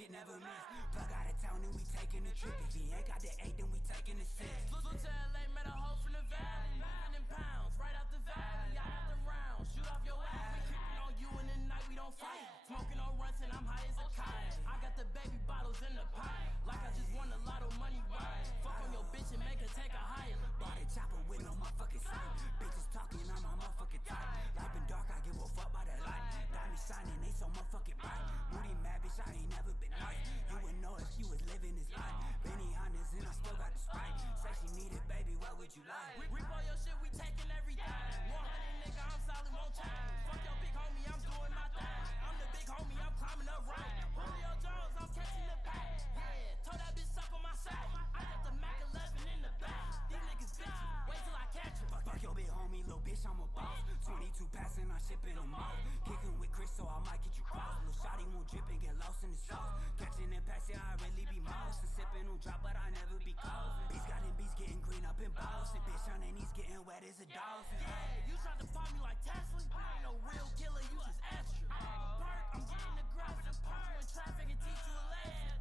it never miss. Plug out of town and we taking a trip. If he ain't got the 8, then we taking a 6. Flew to T.L.A, met a hoe from the valley. Moving in pounds, right out the valley. I got them rounds, shoot off your ass. We creeping on you and in the night we don't fight. Smoking on runs and I'm high as a kite. I got the baby bottles in the pot, like I just won a lot of money. Right? Fuck on your bitch and make her take a higher. Bought a chopper with no motherfucking sight. Bitches talking on my motherfucking time. Life been dark, I give a fuck by the light. Diamonds shining, they so motherfucking bright. Moody mad bitch, I ain't never been nice. You would know if she was living this life. Benny honest and I still got the sprite. Say she need it, baby, what would you like? We roll your shit, we taking everything. 100 nigga, I'm solid, won't change. Fuck your big homie, I'm doing my thing. I'm the big homie, I'm climbing up right. Julio Jones, I'm catching the pack. Yeah, told that bitch suck on my sack. I got the Mac 11 in the back. These niggas bitches, wait till I catch him. Fuck your big homie, little bitch, I'm a boss. 22 passing, I shipping them off. Kicking with Chris, so I might get you crossed. Little shawty won't drip and get lost in the sauce. Catching and passing, I really be mouse. And sipping on drop, but I never be causing. Beats got them beats getting green up in Boston. Bitch on their knees getting wet as a dolphin. Yeah, you tried to pop me like Tesla. You ain't no real killer, you just extra. Park, I'm getting the grass and park. When traffic and teach you a lesson.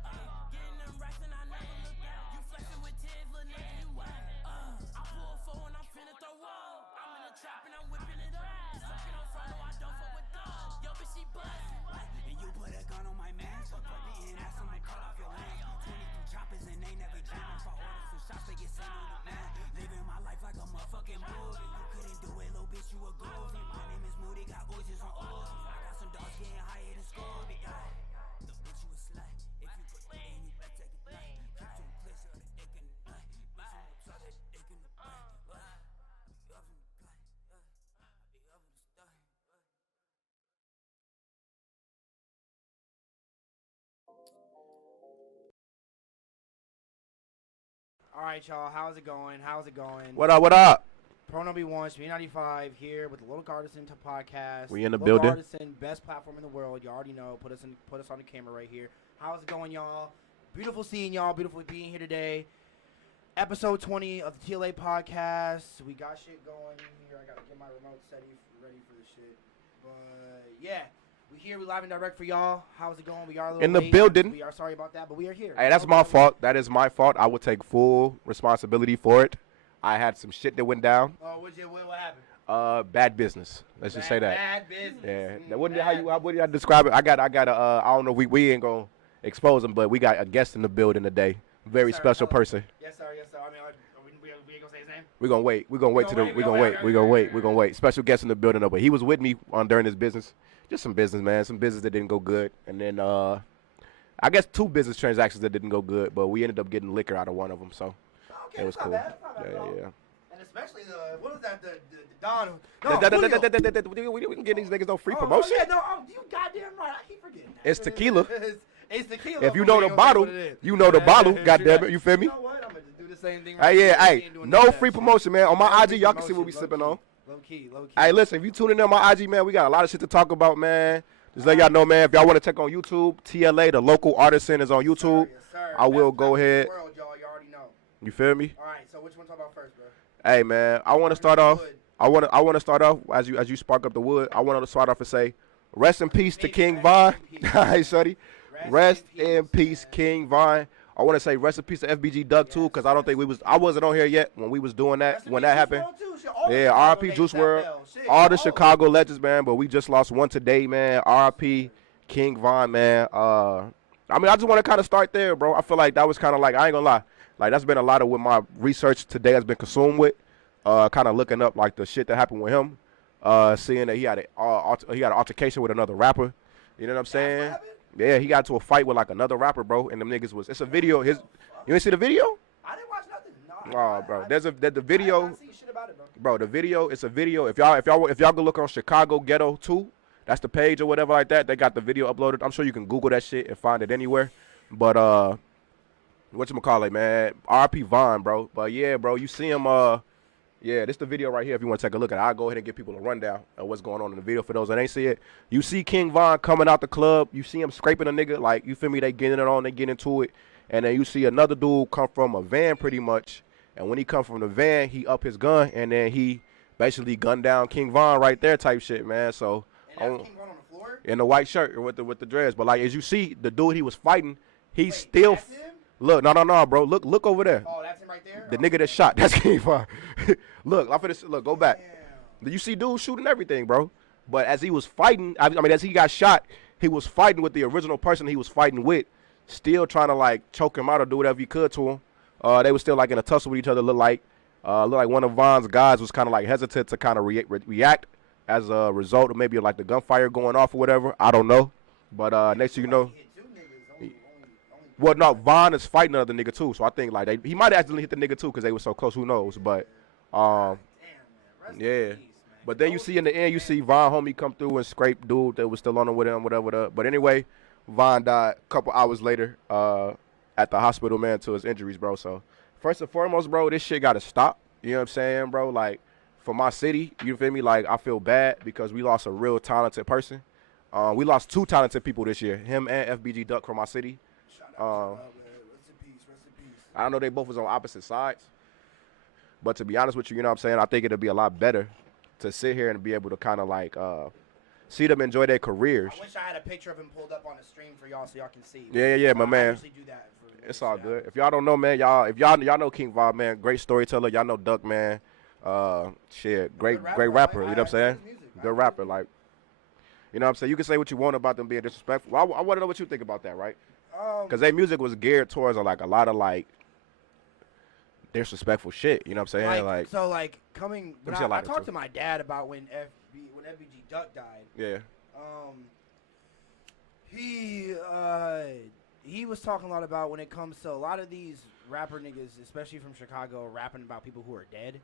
Getting them racks and I never look back. You flexing with tears, little nigga, you whack. I pull a 4 and I'm finna throw up. I'm in the trap and I'm whipping it up. Sucking on front, I don't fuck with thugs. Yo, bitch, she bustin'. And you put a gun on my man. Fuck beating ass, I'ma cut off your hand. 22 choppers and they never jam. If I order some shots, they get sent on the man. Living my life like a motherfucking movie. You couldn't do it, little bitch, you a groovy. My name is Moody, got oysters on Uzi. I got some dogs getting higher than Scooby. The bitch, you a slut. If you put it in, you better take it back. Keep some place on the dick in the nut. Bitch, you won't touch that dick in the butt. Be up in the gut. Be up in the stud. All right, y'all. How's it going? How's it going? What up? What up? Prono B1, Speed 95 here with the Little Artisan Podcast. We in the Little building. Artisan, best platform in the world. You already know. Put us on the camera right here. How's it going, y'all? Beautiful seeing y'all. Beautiful being here today. Episode 20 of the T.L.A Podcast. We got shit going here. I gotta get my remote ready for this shit. But yeah, we here. We live and direct for y'all. How's it going? We are a little In the late. building. We are sorry about that, but we are here. Hey, that's my fault. That is my fault. I will take full responsibility for it. I had some shit that went down. Oh, what happened? Bad business. Let's just say that. Bad business. Yeah. Now, how would you describe it? I got I don't know. We ain't gonna expose him, but we got a guest in the building today. Very special person. Yes, sir. Yes, sir. I mean, we ain't gonna say his name. We're gonna wait. We're gonna wait. Special guest in the building, though. But he was with me during his business. Just some business, man. Some business that didn't go good, and then I guess 2 business transactions that didn't go good. But we ended up getting liquor out of one of them, so okay, it was cool. Yeah. And especially what was that? The Don. We can get these niggas no free promotion. Yeah, you goddamn right. I keep forgetting that. It's tequila. It's tequila. If you know the bottle, you know the bottle. Goddamn it, you feel me? You know what? I'm gonna just do the same thing. Hey, no free promotion, man. On my IG, y'all can see what we sipping on. Low key. Hey, listen, if you tuning in on my IG, man, we got a lot of shit to talk about, man. Just let y'all know, man. If y'all want to check on YouTube, T.L.A, the local artisan, is on YouTube. Yes, sir. I will go ahead. World, y'all already know. You feel me? All right. So which one to talk about first, bro? Hey, man, I want to start off. I want to start off as you spark up the wood. I want to start off and say, rest in peace to King Von. Hey, shorty. Rest in peace, King Von. I want to say rest in peace to FBG Doug too, because I don't think I wasn't on here yet when we was doing that, when that happened. Yeah, RP Juice WRLD, all the Chicago legends, man, but we just lost one today, man. RP King Von, man. I mean, I just want to kind of start there, bro. I feel like that was kind of like, I ain't gonna lie, like that's been a lot of what my research today has been consumed with, kind of looking up like the shit that happened with him, seeing that he had an altercation with another rapper. You know what I'm saying? Yeah, he got into a fight with like another rapper, bro, and them niggas was. It's a video. You didn't see the video? I didn't watch nothing. No. Oh, bro, there's the video. I didn't see shit about it, bro. The video. It's a video. If y'all go look on Chicago Ghetto 2, that's the page or whatever like that. They got the video uploaded. I'm sure you can Google that shit and find it anywhere. But whatchamacallit, man? RP Von, bro. But yeah, bro, you see him. Yeah, this is the video right here. If you want to take a look at it, I'll go ahead and give people a rundown of what's going on in the video for those that ain't see it. You see King Von coming out the club. You see him scraping a nigga. Like, you feel me? They getting it on. They get into it. And then you see another dude come from a van pretty much. And when he come from the van, he up his gun. And then he basically gunned down King Von right there type shit, man. So, and that's King Von on the floor? In the white shirt with the dreads. But like as you see, the dude he was fighting, he's Wait, still that's him? look, no, bro. Look over there. Oh, that's him right there? The nigga that shot. That's King Von. Look, I'm finna look, go back. You see dudes shooting everything, bro. But as he was fighting, I mean as he got shot, he was fighting with the original person he was fighting with, still trying to like choke him out or do whatever he could to him. They were still like in a tussle with each other. Looked like one of Von's guys was kind of like hesitant to kind of react as a result of maybe like the gunfire going off or whatever. I don't know. But next thing you know, well, no, Von is fighting another nigga too. So I think like he might have accidentally hit the nigga too because they were so close. Who knows? But yeah. But then you see in the end, you see Von homie come through and scrape dude that was still on him with him, whatever. But anyway, Von died a couple hours later at the hospital, man, to his injuries, bro. So first and foremost, bro, this shit got to stop. You know what I'm saying, bro? Like for my city, you feel me? Like I feel bad because we lost a real talented person. We lost 2 talented people this year, him and FBG Duck from my city. Shout out, rest in peace. I know they both was on opposite sides. But to be honest with you, you know what I'm saying? I think it'll be a lot better to sit here and be able to kind of like see them enjoy their careers. I wish I had a picture of him pulled up on the stream for y'all so y'all can see. Yeah, my man. I usually do that it's all good. If y'all don't know, man, y'all know King Von, man, great storyteller. Y'all know Duck, man. Great rapper. You know what I'm saying? Good rapper, like. You know what I'm saying? You can say what you want about them being disrespectful. I want to know what you think about that, right? Because their music was geared towards like a lot of like disrespectful shit. You know what I'm saying? Like so, like coming. When I talked to my dad about when FBG Duck died. Yeah. He was talking a lot about when it comes to a lot of these rapper niggas, especially from Chicago, rapping about people who are dead.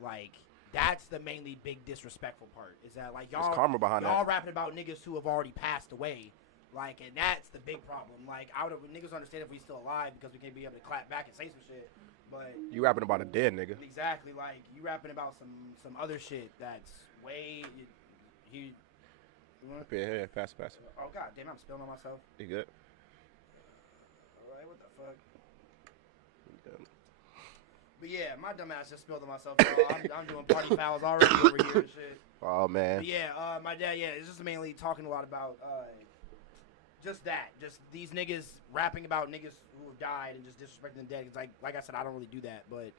Like that's the mainly big disrespectful part. Is that like y'all? There's karma behind y'all that. rapping about niggas who have already passed away. Like, and that's the big problem. Like, niggas understand if we still alive because we can't be able to clap back and say some shit. But you rapping about a dead nigga. Exactly. Like, you rapping about some other shit that's way. Yeah, pass. Oh god damn! I'm spilling on myself. You good? All right, what the fuck? But yeah, my dumb ass just spilled on myself. I'm doing party fouls already over here and shit. Oh man. But yeah, my dad. Yeah, it's just mainly talking a lot about. Just these niggas rapping about niggas who have died and just disrespecting the dead. It's like I said, I don't really do that, but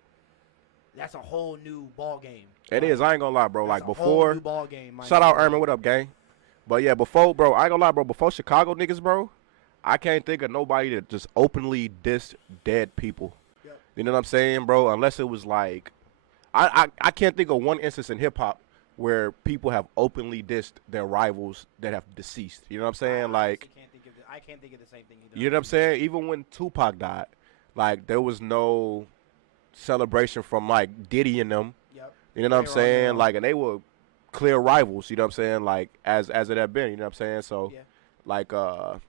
that's a whole new ball game. It is. I ain't gonna lie, bro. That's like a before, whole new ball game. Shout out Erman, what up, gang? But yeah, before, bro, I ain't gonna lie, bro. Before Chicago niggas, bro, I can't think of nobody that just openly dissed dead people. Yep. You know what I'm saying, bro? Unless it was like, I can't think of one instance in hip hop where people have openly dissed their rivals that have deceased. You know what I'm saying? I can't think of the same thing either. You know what I'm saying? Even when Tupac died, like there was no celebration from like Diddy and them. Yep. You know what I'm saying? Like, and they were clear rivals. You know what I'm saying? Like as it had been. You know what I'm saying? So, yeah. Like to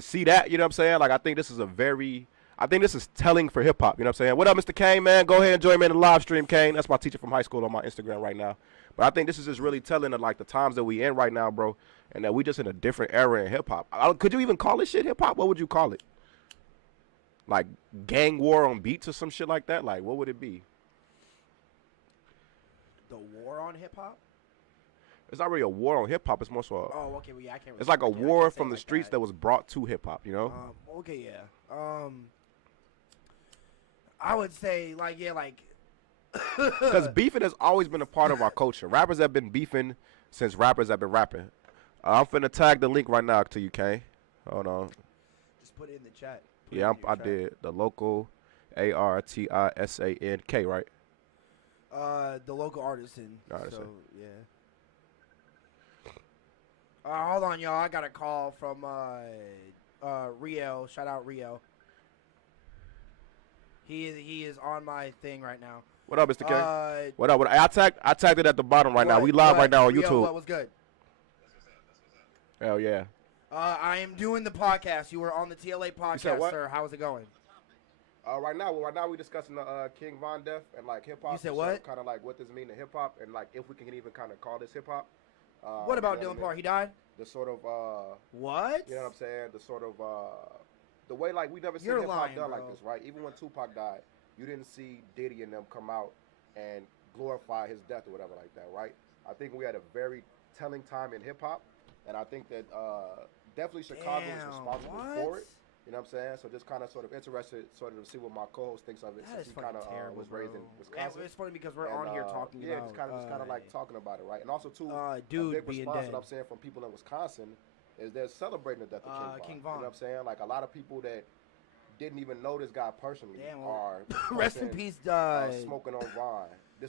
see that. You know what I'm saying? Like I think this is telling for hip hop. You know what I'm saying? What up, Mr. Kane, man? Go ahead and join me in the live stream, Kane. That's my teacher from high school on my Instagram right now. But I think this is just really telling of like the times that we in right now, bro, and that we just in a different era in hip hop. Could you even call this shit hip hop? What would you call it? Like gang war on beats or some shit like that? Like what would it be? The war on hip hop? It's not really a war on hip hop. It's more so. Oh, okay. Well, yeah, I can't. Really it's like a war from the streets that was brought to hip hop. You know? Okay, yeah. I would say like. Because beefing has always been a part of our culture. Rappers have been beefing since rappers have been rapping. I'm finna tag the link right now to you, Kane. Hold on. Just put it in the chat. I did. The local ARTISANK, right? The local artisan. Artisan. So yeah. Hold on, y'all. I got a call from Rio. Shout out Rio. He is on my thing right now. What up, Mr. K? What up? I tagged it at the bottom right now. We live right now on Rio, YouTube. What was good? Hell yeah. I am doing the podcast. You were on the T.L.A Podcast, sir. How's it going? Right now we discussing the King Von death and like hip hop. You said what? Kind of like what does it mean to hip hop and like if we can even kind of call this hip hop. What about Dylan Parr? He died? The sort of what? You know what I'm saying? The sort of the way like we never seen hip hop done like this, right? Even when Tupac died, you didn't see Diddy and them come out and glorify his death or whatever like that, right? I think we had a very telling time in hip hop And I think that definitely Chicago is responsible for it. You know what I'm saying? So just kind of sort of interested sort of to see what my co-host thinks of it, since he kind of was raised in Wisconsin. Yeah, it's funny because we're on here talking about. Just kind of like talking about it, right? And also too, dude a big response that I'm saying from people in Wisconsin is they're celebrating the death of King Von. You know what I'm saying? Like a lot of people that didn't even know this guy personally are rest in peace, smoking on Von.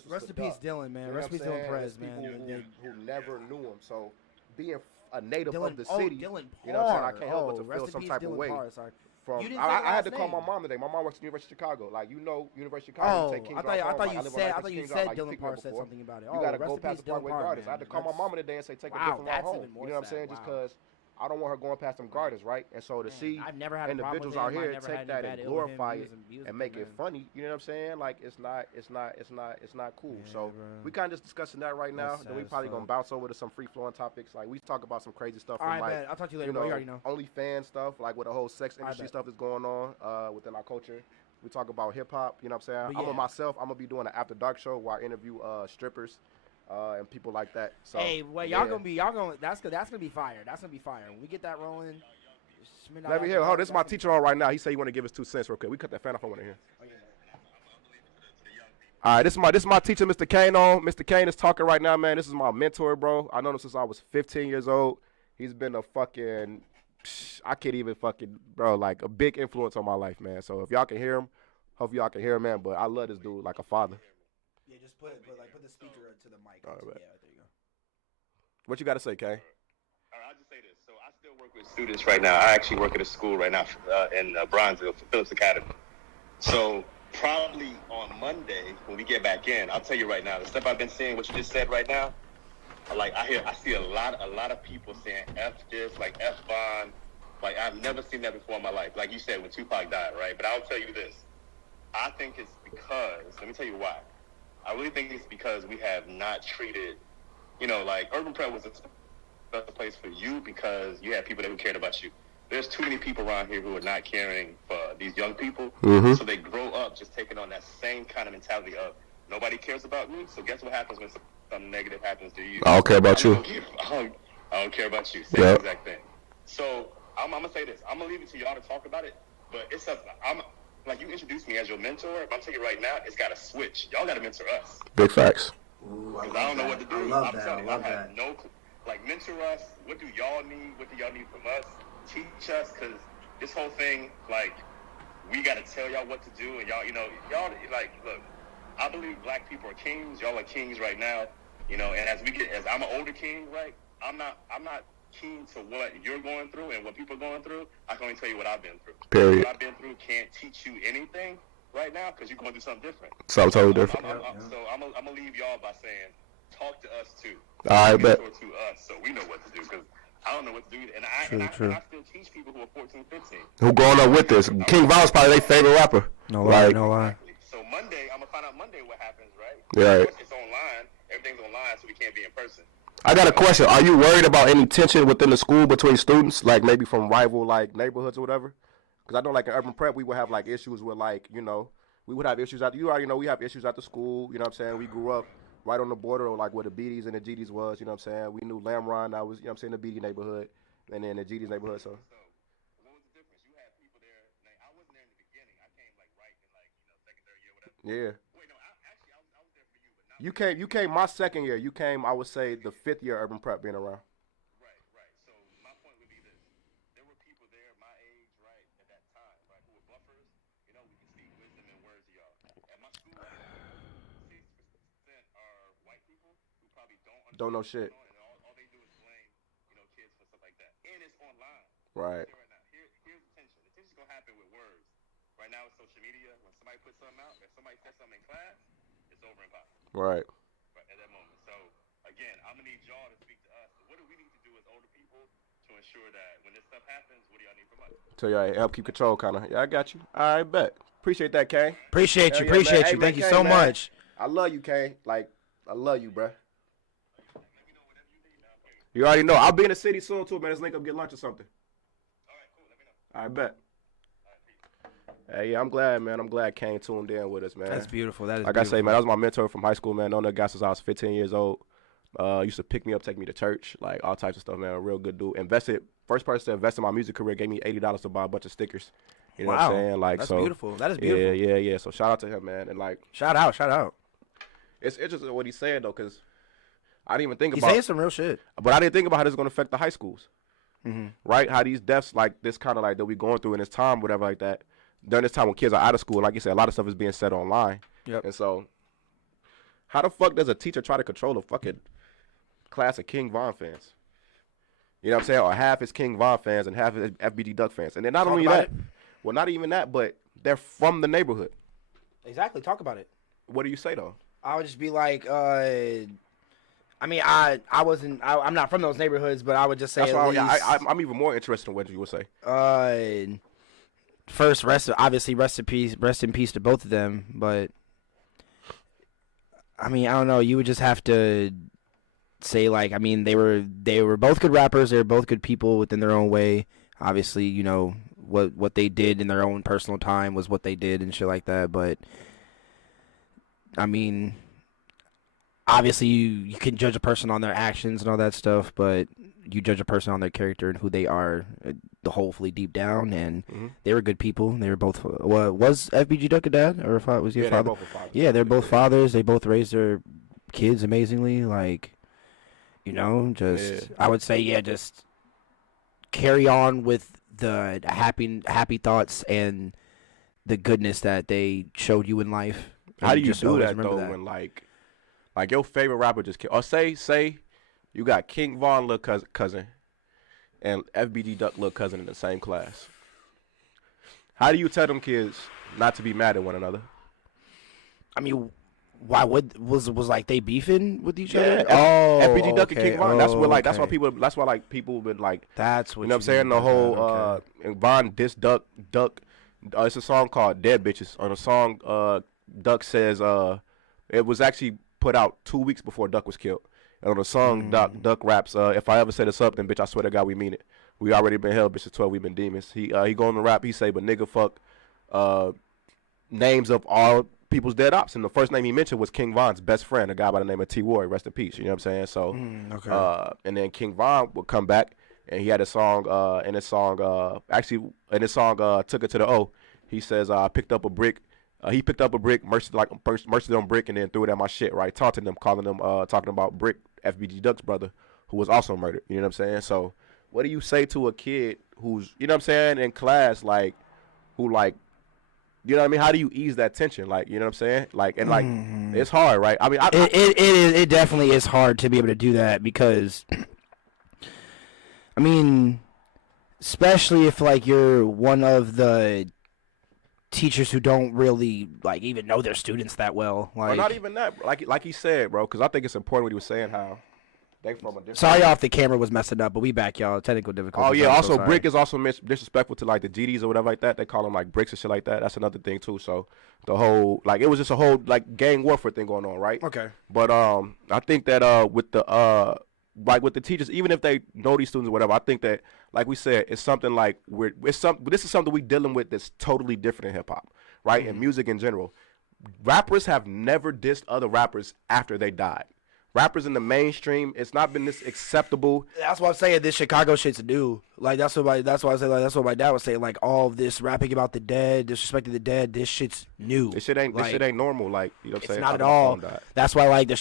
Rest in peace, Dylan, man. Rest in peace, Dylan Perez, man. Who never knew him. So being a native of the city, you know what I'm saying? I can't help but to feel some type of way. I had to call my mom today. My mom works at the University of Chicago. Like, you know, University of Chicago. You take Kings I thought you said Dylan Parr said something about it. You got to go past the Parkway Gardens. I had to call my mama today and say, take a different route home. You know what I'm saying? Just because I don't want her going past them gardens, right? And so to see individuals out here take that and glorify it and make it funny, you know what I'm saying? Like, it's not cool. So we kind of just discussing that right now. Then we probably gonna bounce over to some free flowing topics. Like, we talk about some crazy stuff. All right, man. I'll talk to you later, bro. You already know. OnlyFans stuff, like with the whole sex industry stuff is going on within our culture. We talk about hip hop. You know what I'm saying? I'm gonna be doing an after dark show where I interview strippers. And people like that. So, hey, well, that's gonna be fire. That's gonna be fire. When we get that rolling. Let me hear. This is my teacher on right now. He said he want to give us 2 cents real quick. We cut that fan off. I want to hear. All right, this is my teacher, Mr. Kane. Mr. Kane is talking right now, man. This is my mentor, bro. I know him since I was 15 years old. He's been a fucking, I can't even fucking, bro, like a big influence on my life, man. So if y'all can hear him, hope y'all can hear him, man. But I love this dude like a father. Yeah, just put the speaker to the mic. All right. Yeah, there you go. What you got to say, Kay? All right, I'll just say this. So I still work with students right now. I actually work at a school right now in Bronzeville for Phillips Academy. So probably on Monday when we get back in, I'll tell you right now, the stuff I've been seeing, what you just said right now, like I see a lot of people saying F this, like F Von. Like I've never seen that before in my life. Like you said, when Tupac died, right? But I'll tell you this. I think it's because, let me tell you why. I really think it's because we have not treated, like Urban Prep was a special place for you because you had people who cared about you. There's too many people around here who are not caring for these young people, so they grow up just taking on that same kind of mentality of nobody cares about me. So guess what happens when something negative happens to you? I don't care about you. I don't care about you. Same exact thing. So I'm gonna say this. I'm gonna leave it to y'all to talk about it, but it's up. Like, you introduced me as your mentor. But I'm telling you right now, it's got to switch. Y'all got to mentor us. Big facts. Ooh, I don't know what to do. I have no clue. Like, mentor us. What do y'all need? What do y'all need from us? Teach us, because this whole thing, like, we got to tell y'all what to do. And y'all, like, look, I believe black people are kings. Y'all are kings right now. And as I'm an older king, right, I'm not keen to what you're going through and what people are going through. I can only tell you what I've been through. Period. What I've been through can't teach you anything right now because you're going through something different. Something totally different. So I'm gonna leave y'all by saying, talk to us too. I bet. To us, so we know what to do because I don't know what to do, and I still teach people who are 14, 15. Who growing up with this? King Von's probably their favorite rapper. No lie. So Monday, I'm gonna find out Monday what happens, right? Yeah. Of course, it's online. Everything's online, so we can't be in person. I got a question. Are you worried about any tension within the school between students, like maybe from rival like neighborhoods or whatever? Because I know like in Urban Prep, we would have like issues with like, we would have issues you already know we have issues at the school, you know what I'm saying? We grew up right on the border of like where the BDs and the GDs was, you know what I'm saying? We knew Lamron, that was, the BD neighborhood, and then the GD's neighborhood, so. What was the difference? You had people there, I wasn't there in the beginning. I came like right in like, second, third year, whatever. Yeah. Wait, no, I was there for you, but not. You came my second year. You came, I would say, the 5th year Urban Prep being around. Right. So my point would be this: there were people there my age, right, at that time, right, who were buffers. We can speak wisdom and words to y'all. At my school, 60% are white people who probably don't know shit. And all they do is blame, kids for stuff like that. And it's online. Right. Here's the tension. The tension's gonna happen with words. Right now, with social media, when somebody puts something out, if somebody says something in class, it's over and pop. Right. At that moment. So again, I'm gonna need y'all to speak to us. What do we need to do as older people to ensure that when this stuff happens, what do y'all need from us? So y'all help keep control, kind of. Yeah, I got you. I bet. Appreciate that, Kane. Appreciate you. Hey, thank you so much. I love you, Kane. Like, I love you, bruh. You already know. I'll be in the city soon too, man. Let's link up, get lunch or something. All right, cool. Let me know. I bet. Hey, yeah, I'm glad, man. I'm glad Kane tuned in with us, man. That's beautiful. That is like beautiful. I say, man, that was my mentor from high school, man. Known that guy since I was 15 years old. Used to pick me up, take me to church, like all types of stuff, man. A real good dude. First person to invest in my music career, gave me $80 to buy a bunch of stickers. You know what I'm saying? Like, that's so beautiful. That is beautiful. Yeah. So shout out to him, man. And like, shout out. It's interesting what he's saying though, because I didn't even think He's about. saying some real shit. But I didn't think about how this is going to affect the high schools, Mm-hmm. right? How these deaths, like this kind of like that we going through in this time, whatever like that. During this time when kids are out of school, like you said, a lot of stuff is being said online. Yep. And so, how the fuck does a teacher try to control a fucking class of King Von fans? You know what I'm saying? Or half is King Von fans and half is FBG Duck fans. And then not only that, well, not even that, but they're from the neighborhood. Exactly. Talk about it. What do you say though? I would just be like, I mean, I'm not from those neighborhoods, but I would just say That's why I'm even more interested in what you would say. First, rest in peace to both of them. But I mean, I don't know. You would just have to say, like, I mean, they were both good rappers. They were both good people within their own way. Obviously, you know what they did in their own personal time was what they did and shit like that. But I mean, obviously, you can judge a person on their actions and all that stuff, but you judge a person on their character and who they are, hopefully deep down. And they were good people. They were both. Was FBG Duck a dad, or if I was your father? Yeah, they're both fathers. They both raised their kids amazingly. Like, you know, I would say, just carry on with the happy thoughts and the goodness that they showed you in life. How do you do that though when like your favorite rapper just killed? Or say you got King Von little cousin and FBG Duck little cousin in the same class. How do you tell them kids not to be mad at one another? I mean, why was like they beefing with each other? FBG Duck and King Von. That's what like. That's why people been like. That's what you know what I'm saying. The whole Von diss Duck. It's a song called Dead Bitches. On the song, Duck says it was actually put out 2 weeks before Duck was killed. And on the song, Duck raps, if I ever say this up, then bitch, I swear to God, we mean it. We already been hell, bitch, 12, we been demons. He go on the rap, he say, but nigga fuck names of all people's dead ops. And the first name he mentioned was King Von's best friend, a guy by the name of T.L.A, rest in peace, you know what I'm saying? So, and then King Von would come back, and he had a song, Took It to the O. He says, I picked up a brick. He picked up a brick, merced on brick, and then threw it at my shit, right? Taunting them, calling them, talking about Brick, FBG Duck's brother, who was also murdered. You know what I'm saying? So, what do you say to a kid who's, you know what I'm saying, in class, like, who, like, you know what I mean? How do you ease that tension? Like, you know what I'm saying? Like, and like, it's hard, right? I mean, it definitely is hard to be able to do that because, I mean, especially if like you're one of the teachers who don't really like even know their students that well. Like, or not even that, like he said, bro. Because I think it's important what he was saying. How they from a different. Sorry, off the camera was messing up, but we back, y'all. Technical difficulties. Oh yeah. Also, Brick is also disrespectful to like the GDs or whatever like that. They call them like bricks and shit like that. That's another thing too. So the whole like it was just a whole like gang warfare thing going on, right? Okay. But I think that with the with the teachers, even if they know these students or whatever, I think that, like we said, it's something like this is something we dealing with that's totally different in hip hop, right? And music in general. Rappers have never dissed other rappers after they died. Rappers in the mainstream, it's not been this acceptable. That's why I'm saying this Chicago shit's new. Like that's why I say like that's what my dad was saying. Like all of this rapping about the dead, disrespecting the dead, this shit's new. This shit ain't normal. Like you know what I'm saying? It's not at all. That's why like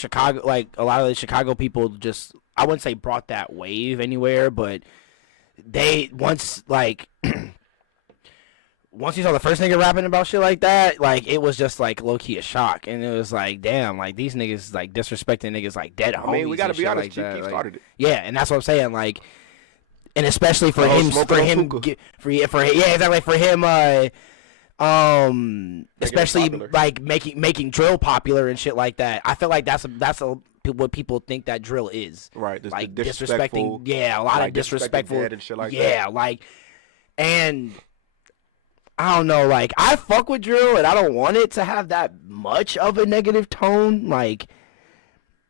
a lot of the Chicago people just, I wouldn't say brought that wave anywhere, but they once you saw the first nigga rapping about shit like that, like it was just like low key a shock, and it was like, damn, like these niggas like disrespecting niggas like dead homies. I mean, we gotta be honest, like Chief started it. Yeah, and that's what I'm saying, like, and especially for him, especially like making drill popular and shit like that. I feel like that's what people think that drill is. Right, like disrespectful. Yeah, a lot of disrespectful and shit like that. Yeah, like, and I don't know, like, I fuck with drill, and I don't want it to have that much of a negative tone. Like,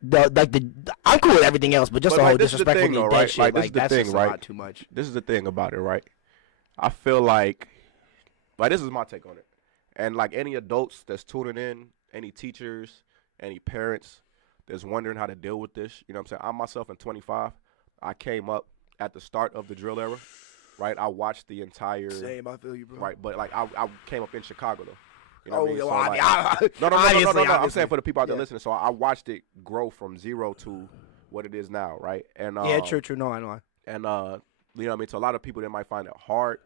I'm cool with everything else, but just the whole disrespectful dead shit, like, that's just a lot too much. This is the thing about it, right? I feel like this is my take on it. And, like, any adults that's tuning in, any teachers, any parents, that's wondering how to deal with this. You know what I'm saying? I myself in 25, I came up at the start of the drill era, right? I watched the entire. Same, I feel you, bro. Right, but like I came up in Chicago though. You know Oh, what I mean? yeah, So, well, like, no. I'm obviously. saying for the people out there Yeah. listening. So I watched it grow from 0 to what it is now, right? And Yeah, true. No, I know. And you know what I mean? So a lot of people that might find it hard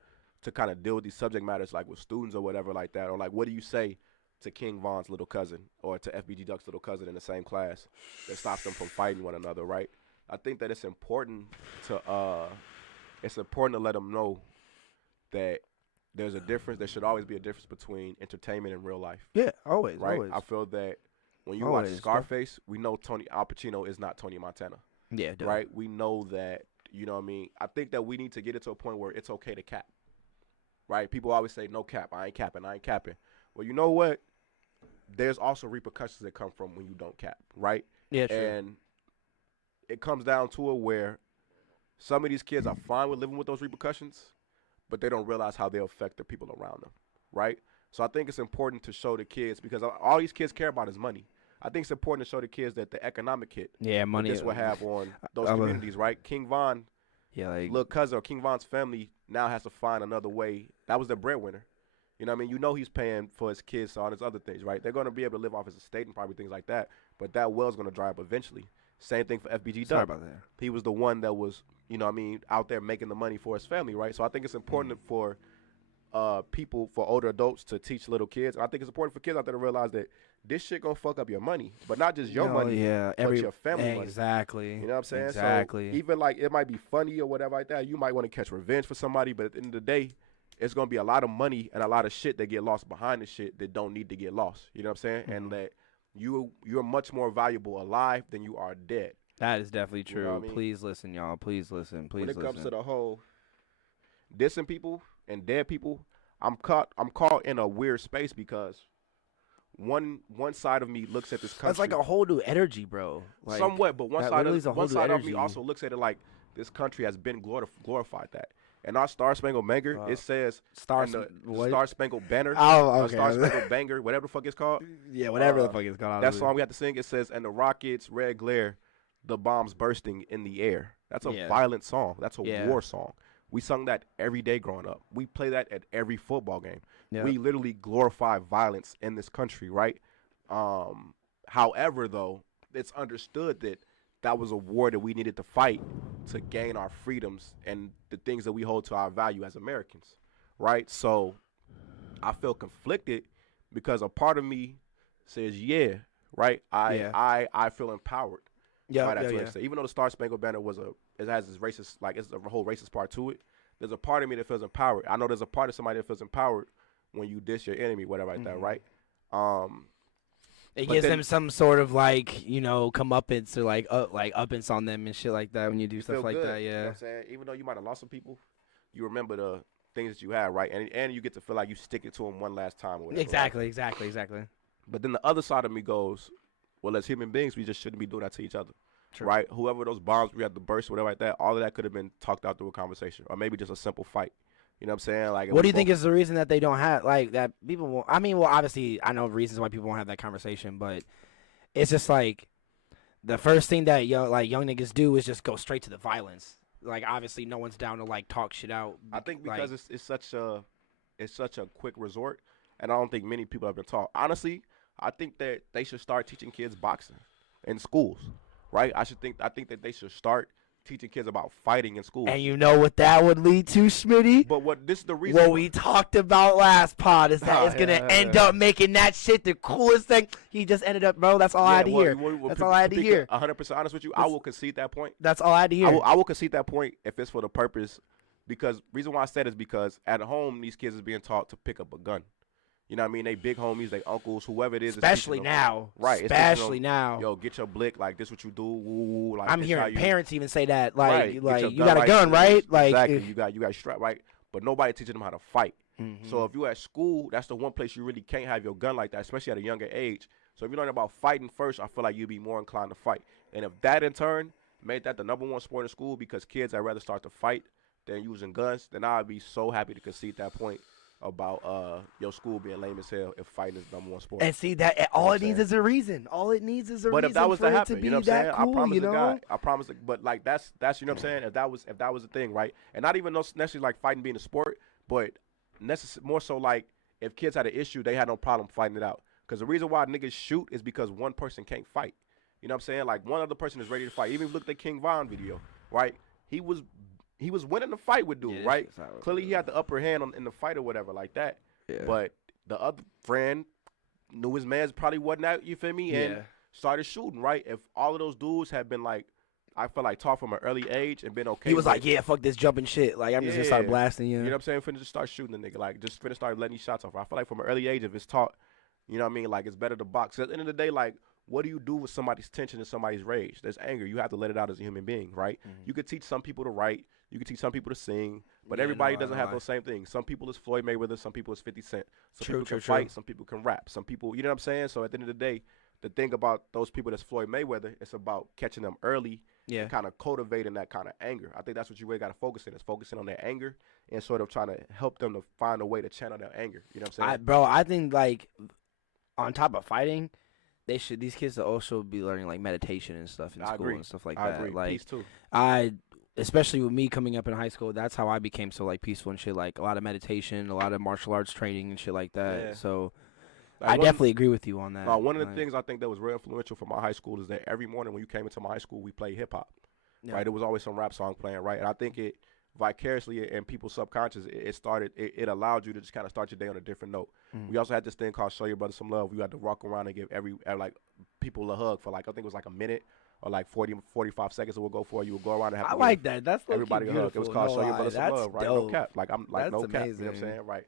to kind of deal with these subject matters, like with students or whatever like that, or like what do you say to King Von's little cousin or to FBG Duck's little cousin in the same class that stops them from fighting one another, right? I think that it's important to let them know that there's a difference. There should always be a difference between entertainment and real life. Yeah, always, right? always. I feel that when you Always, watch Scarface, we know Al Pacino is not Tony Montana. Yeah, dude. Right? We know that, you know what I mean? I think that we need to get it to a point where it's okay to cap. Right? People always say, no cap, I ain't capping. Well, you know what? There's also repercussions that come from when you don't cap, right? Yeah, true. And it comes down to it where some of these kids are fine with living with those repercussions, but they don't realize how they affect the people around them, right? So I think it's important to show the kids, because all these kids care about is money. I think it's important to show the kids that the economic hit money. this will have on those communities, right? King Von, little cousin or King Von's family now has to find another way. That was their breadwinner. You know what I mean? You know he's paying for his kids, so all his other things, right? They're going to be able to live off his estate and probably things like that, but that well's going to dry up eventually. Same thing for FBG Duck. Sorry about that. He was the one that was, you know what I mean, out there making the money for his family, right? So I think it's important for people, for older adults to teach little kids. And I think it's important for kids out there to realize that this shit going to fuck up your money, but not just your money, but your family money. Exactly. You know what I'm saying? Exactly. So even like it might be funny or whatever like that, you might want to catch revenge for somebody, but at the end of the day, it's going to be a lot of money and a lot of shit that get lost behind the shit that don't need to get lost. You know what I'm saying? Mm-hmm. And that you're much more valuable alive than you are dead. That is definitely true. You know what I mean? Please listen, y'all. Please listen. Please listen. When it comes to the whole dissing people and dead people, I'm caught in a weird space because one side of me looks at this country. That's like a whole new energy, bro. Like, somewhat, but one side of me energy. also looks at it like this country has been glorified that. And our Star Spangled Banner, it says Star Spangled Banner, Star Spangled Banger, whatever the fuck it's called. Yeah, whatever the fuck it's called. That song we have to sing, it says, and the rockets, red glare, the bombs bursting in the air. That's a violent song. That's a war song. We sung that every day growing up. We play that at every football game. Yep. We literally glorify violence in this country, right? However, though, it's understood that was a war that we needed to fight to gain our freedoms and the things that we hold to our value as Americans, right? So I feel conflicted because a part of me says, right? I feel empowered. Even though the Star Spangled Banner it has this racist, like it's a whole racist part to it. There's a part of me that feels empowered. I know there's a part of somebody that feels empowered when you diss your enemy, whatever like that, right? It gives them some sort of like, comeuppance or like uppance on them and shit like that when you do stuff like that. Yeah. You know what I'm saying? Even though you might have lost some people, you remember the things that you had, right? And you get to feel like you stick it to them one last time or whatever. Exactly. But then the other side of me goes, well, as human beings, we just shouldn't be doing that to each other. True. Right? Whoever those bombs we had to burst, whatever like that, all of that could have been talked out through a conversation or maybe just a simple fight. You know what I'm saying? Like, what do you think is the reason that they don't have, like, that people won't? I mean, well, obviously, I know reasons why people won't have that conversation, but it's just like the first thing that young niggas do is just go straight to the violence. Like, obviously, no one's down to like talk shit out. I think because it's such a quick resort, and I don't think many people have been taught. Honestly, I think that they should start teaching kids boxing in schools, right? I think that they should start teaching kids about fighting in school. And you know what that would lead to, Smitty? But this is the reason. What we talked about last pod is that it's going to end up making that shit the coolest thing. He just ended up, bro, that's all I had to hear. That's all I had to hear. 100% honest with you, I will concede that point. That's all I had to hear. I will concede that point if it's for the purpose, because reason why I said is because at home, these kids is being taught to pick up a gun. You know what I mean? They big homies, they uncles, whoever it is. Especially now. Right. Especially now. Yo, get your blick. Like, this what you do. Woo, like, I'm hearing parents even say that. Like, like you got a gun, right? Like, exactly. You got strap, right? But nobody teaching them how to fight. Mm-hmm. So if you at school, that's the one place you really can't have your gun like that, especially at a younger age. So if you learn about fighting first, I feel like you'd be more inclined to fight. And if that, in turn, made that the #1 sport in school because kids, I'd rather start to fight than using guns, then I'd be so happy to concede that point about your school being lame as hell if fighting is number one sport. And see that all it needs saying? is a reason. All it needs is a But reason if that was for to it happen, to be you know what I'm saying? that cool, I promise you to know? God. I promise. But like that's you know what I'm saying? If that was a thing, right? And not even necessarily like fighting being a sport, but more so like if kids had an issue, they had no problem fighting it out. Because the reason why niggas shoot is because one person can't fight. You know what I'm saying? Like one other person is ready to fight. Even if you look at the King Von video, right? He was winning the fight with dude, right? Clearly he had the upper hand in the fight or whatever like that. Yeah. But the other friend knew his man's probably wasn't out, you feel me? And started shooting, right? If all of those dudes had been like, I feel like taught from an early age and been okay. He was like, yeah, fuck this jumping shit. Like, I'm just going to start blasting you. You know what I'm saying? Finna just start shooting the nigga. Like, just finna start letting these shots off. I feel like from an early age, if it's taught, you know what I mean? Like, it's better to box. At the end of the day, like, what do you do with somebody's tension and somebody's rage? There's anger. You have to let it out as a human being, right? Mm-hmm. You could teach some people to write. You could teach some people to sing. But everybody doesn't have those same things. Some people is Floyd Mayweather. Some people is 50 Cent. Some people can fight. Some people can rap. Some people, you know what I'm saying? So at the end of the day, the thing about those people that's Floyd Mayweather, it's about catching them early and kind of cultivating that kind of anger. I think that's what you really got to focus in, is focusing on their anger and sort of trying to help them to find a way to channel their anger. You know what I'm saying? I think, like, on top of fighting, these kids should also be learning, like, meditation and stuff in school and stuff like that. I agree. Like, Peace too. Especially with me coming up in high school, that's how I became so, like, peaceful and shit. Like, a lot of meditation, a lot of martial arts training and shit like that. Yeah. So like I definitely agree with you on that. One of the things I think that was real influential for my high school is that every morning when you came into my high school, we played hip-hop, right? There was always some rap song playing, right? And I think it vicariously in people's subconscious, it allowed you to just kind of start your day on a different note. Mm-hmm. We also had this thing called Show Your Brother Some Love. We had to walk around and give like people a hug for, like, I think it was like a minute or like 40, 45 seconds it would go for. You would go around and have to like that. That's everybody a hug. It was called Show Your Brother Some Love, right? Dope. No cap. Like, I'm like, that's no amazing. cap. You know what I'm saying? Right.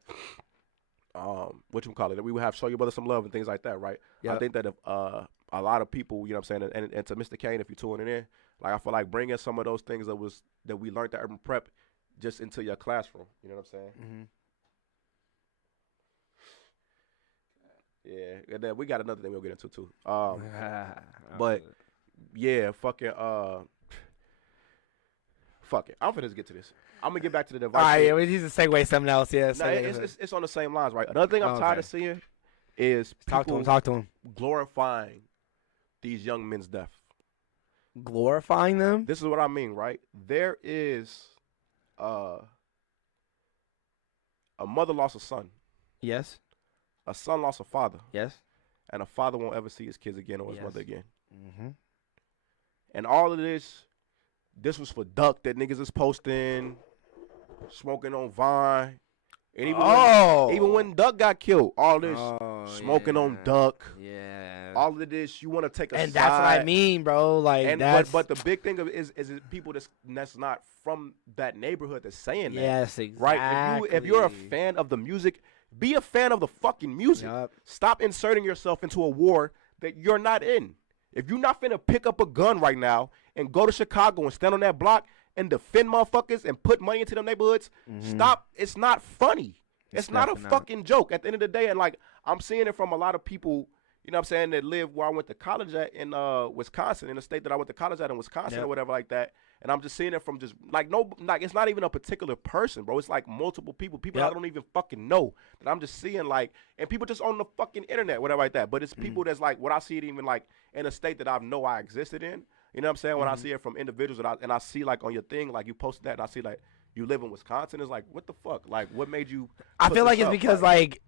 What you call it? We would have Show Your Brother Some Love and things like that, right? Yep. I think that if a lot of people, you know what I'm saying, and to Mr. Kane, if you're tuning in, like, I feel like bringing some of those things that we learned at Urban Prep just into your classroom. You know what I'm saying? Mm-hmm. Yeah, and then we got another thing we'll get into too. But yeah, fuck it. I'm finna get to this. I'm gonna get back to the device. All right, we need to segue something else. Yeah, it's on the same lines, right? Another thing I'm tired of seeing is people talk to him, glorifying these young men's death. Glorifying them? This is what I mean, right? There is a mother lost a son. Yes. A son lost a father. Yes. And a father won't ever see his kids again or his mother again. Mm-hmm. And all of this was for Duck that niggas is posting, smoking on Vine. And even when Duck got killed, all this smoking on Duck. Yeah. All of this, you want to take a and side. That's what I mean, bro. Like, but the big thing is people that's not from that neighborhood that's saying that. Yes, exactly. Right? If you're a fan of the music, be a fan of the fucking music. Yep. Stop inserting yourself into a war that you're not in. If you're not finna pick up a gun right now and go to Chicago and stand on that block and defend motherfuckers and put money into them neighborhoods, stop. It's not funny. It's not a fucking joke at the end of the day. And, like, I'm seeing it from a lot of people, you know what I'm saying, that live where I went to college at in Wisconsin, in the state that I went to college at in Wisconsin or whatever like that. And I'm just seeing it from just, like, it's not even a particular person, bro. It's, like, multiple people I don't even fucking know that I'm just seeing, like, and people just on the fucking internet, whatever like that. But it's people that's, like, what I see it even, like, in a state that I know I existed in. You know what I'm saying? When I see it from individuals and I see, like, on your thing, like, you posted that and I see, like, you live in Wisconsin. It's like, what the fuck? Like, what made you I feel like it's because, like,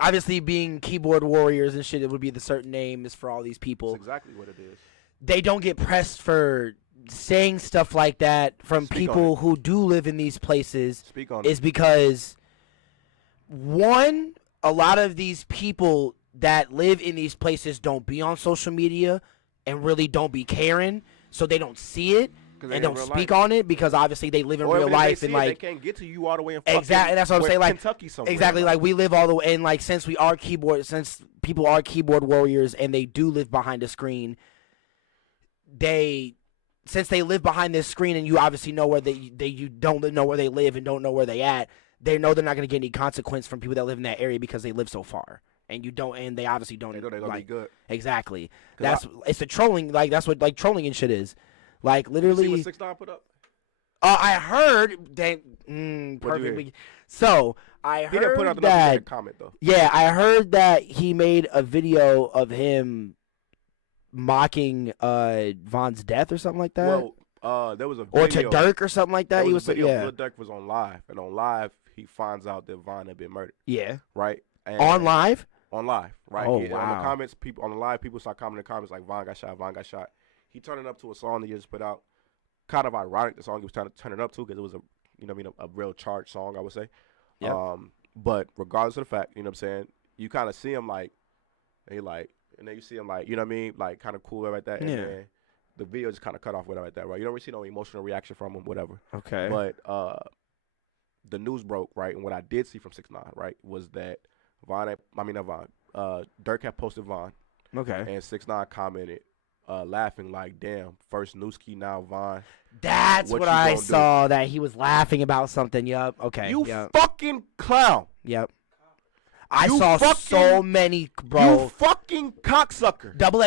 obviously being keyboard warriors and shit, it would be the certain names for all these people. That's exactly what it is. They don't get pressed for saying stuff like that from people who do live in these places. Speak on is because, one, a lot of these people that live in these places don't be on social media and really don't be caring, so they don't see it and don't speak on it because obviously they live in real life and, like, they can't get to you all the way in fucking exactly. That's what I'm saying. Like, Kentucky somewhere. Exactly. Like, we live all the way, and, like, since people are keyboard warriors and they do live behind a screen, since they live behind this screen and you obviously know where you don't know where they live and don't know where they at, they know they're not going to get any consequence from people that live in that area because they live so far. And they obviously don't. They know they're gonna be good. Exactly. It's the trolling. Like, that's what, like, trolling and shit is. Like, literally. You see what 6ix9ine put up? I heard that. What'd you Perfect. So I He didn't put out heard the nothing that. in comment though. Yeah, I heard that he made a video of him mocking Von's death or something like that. Well, there was a video. Or to Dirk or something like that. There He was was a video yeah. Lil Durk was on live, and on live he finds out that Von had been murdered. Yeah. Right. And On live? On live, right? Oh, On the wow. comments, people on the live, people start commenting in the comments like Von got shot, Von got shot. He turned it up to a song that he just put out. Kind of ironic, the song he was trying to turn it up to because it was a real charged song, I would say. Yep. But regardless of the fact, you know what I'm saying, you kind of see him and then you see him like, you know what I mean, like kind of cool like that, and Yeah. then the video just kind of cut off whatever like that, right? You don't really see no emotional reaction from him, whatever. Okay. But the news broke, right? And what I did see from 6ix9ine, right, was that Dirk had posted Von, Okay. and 6ix9ine commented, laughing like, "Damn, first Newski, now Von." That's what what you I gonna do? saw. That he was laughing about something. Yup. Okay. You Yep. fucking clown! Yep. I You saw fucking- so many, bro. You fucking cocksucker! Double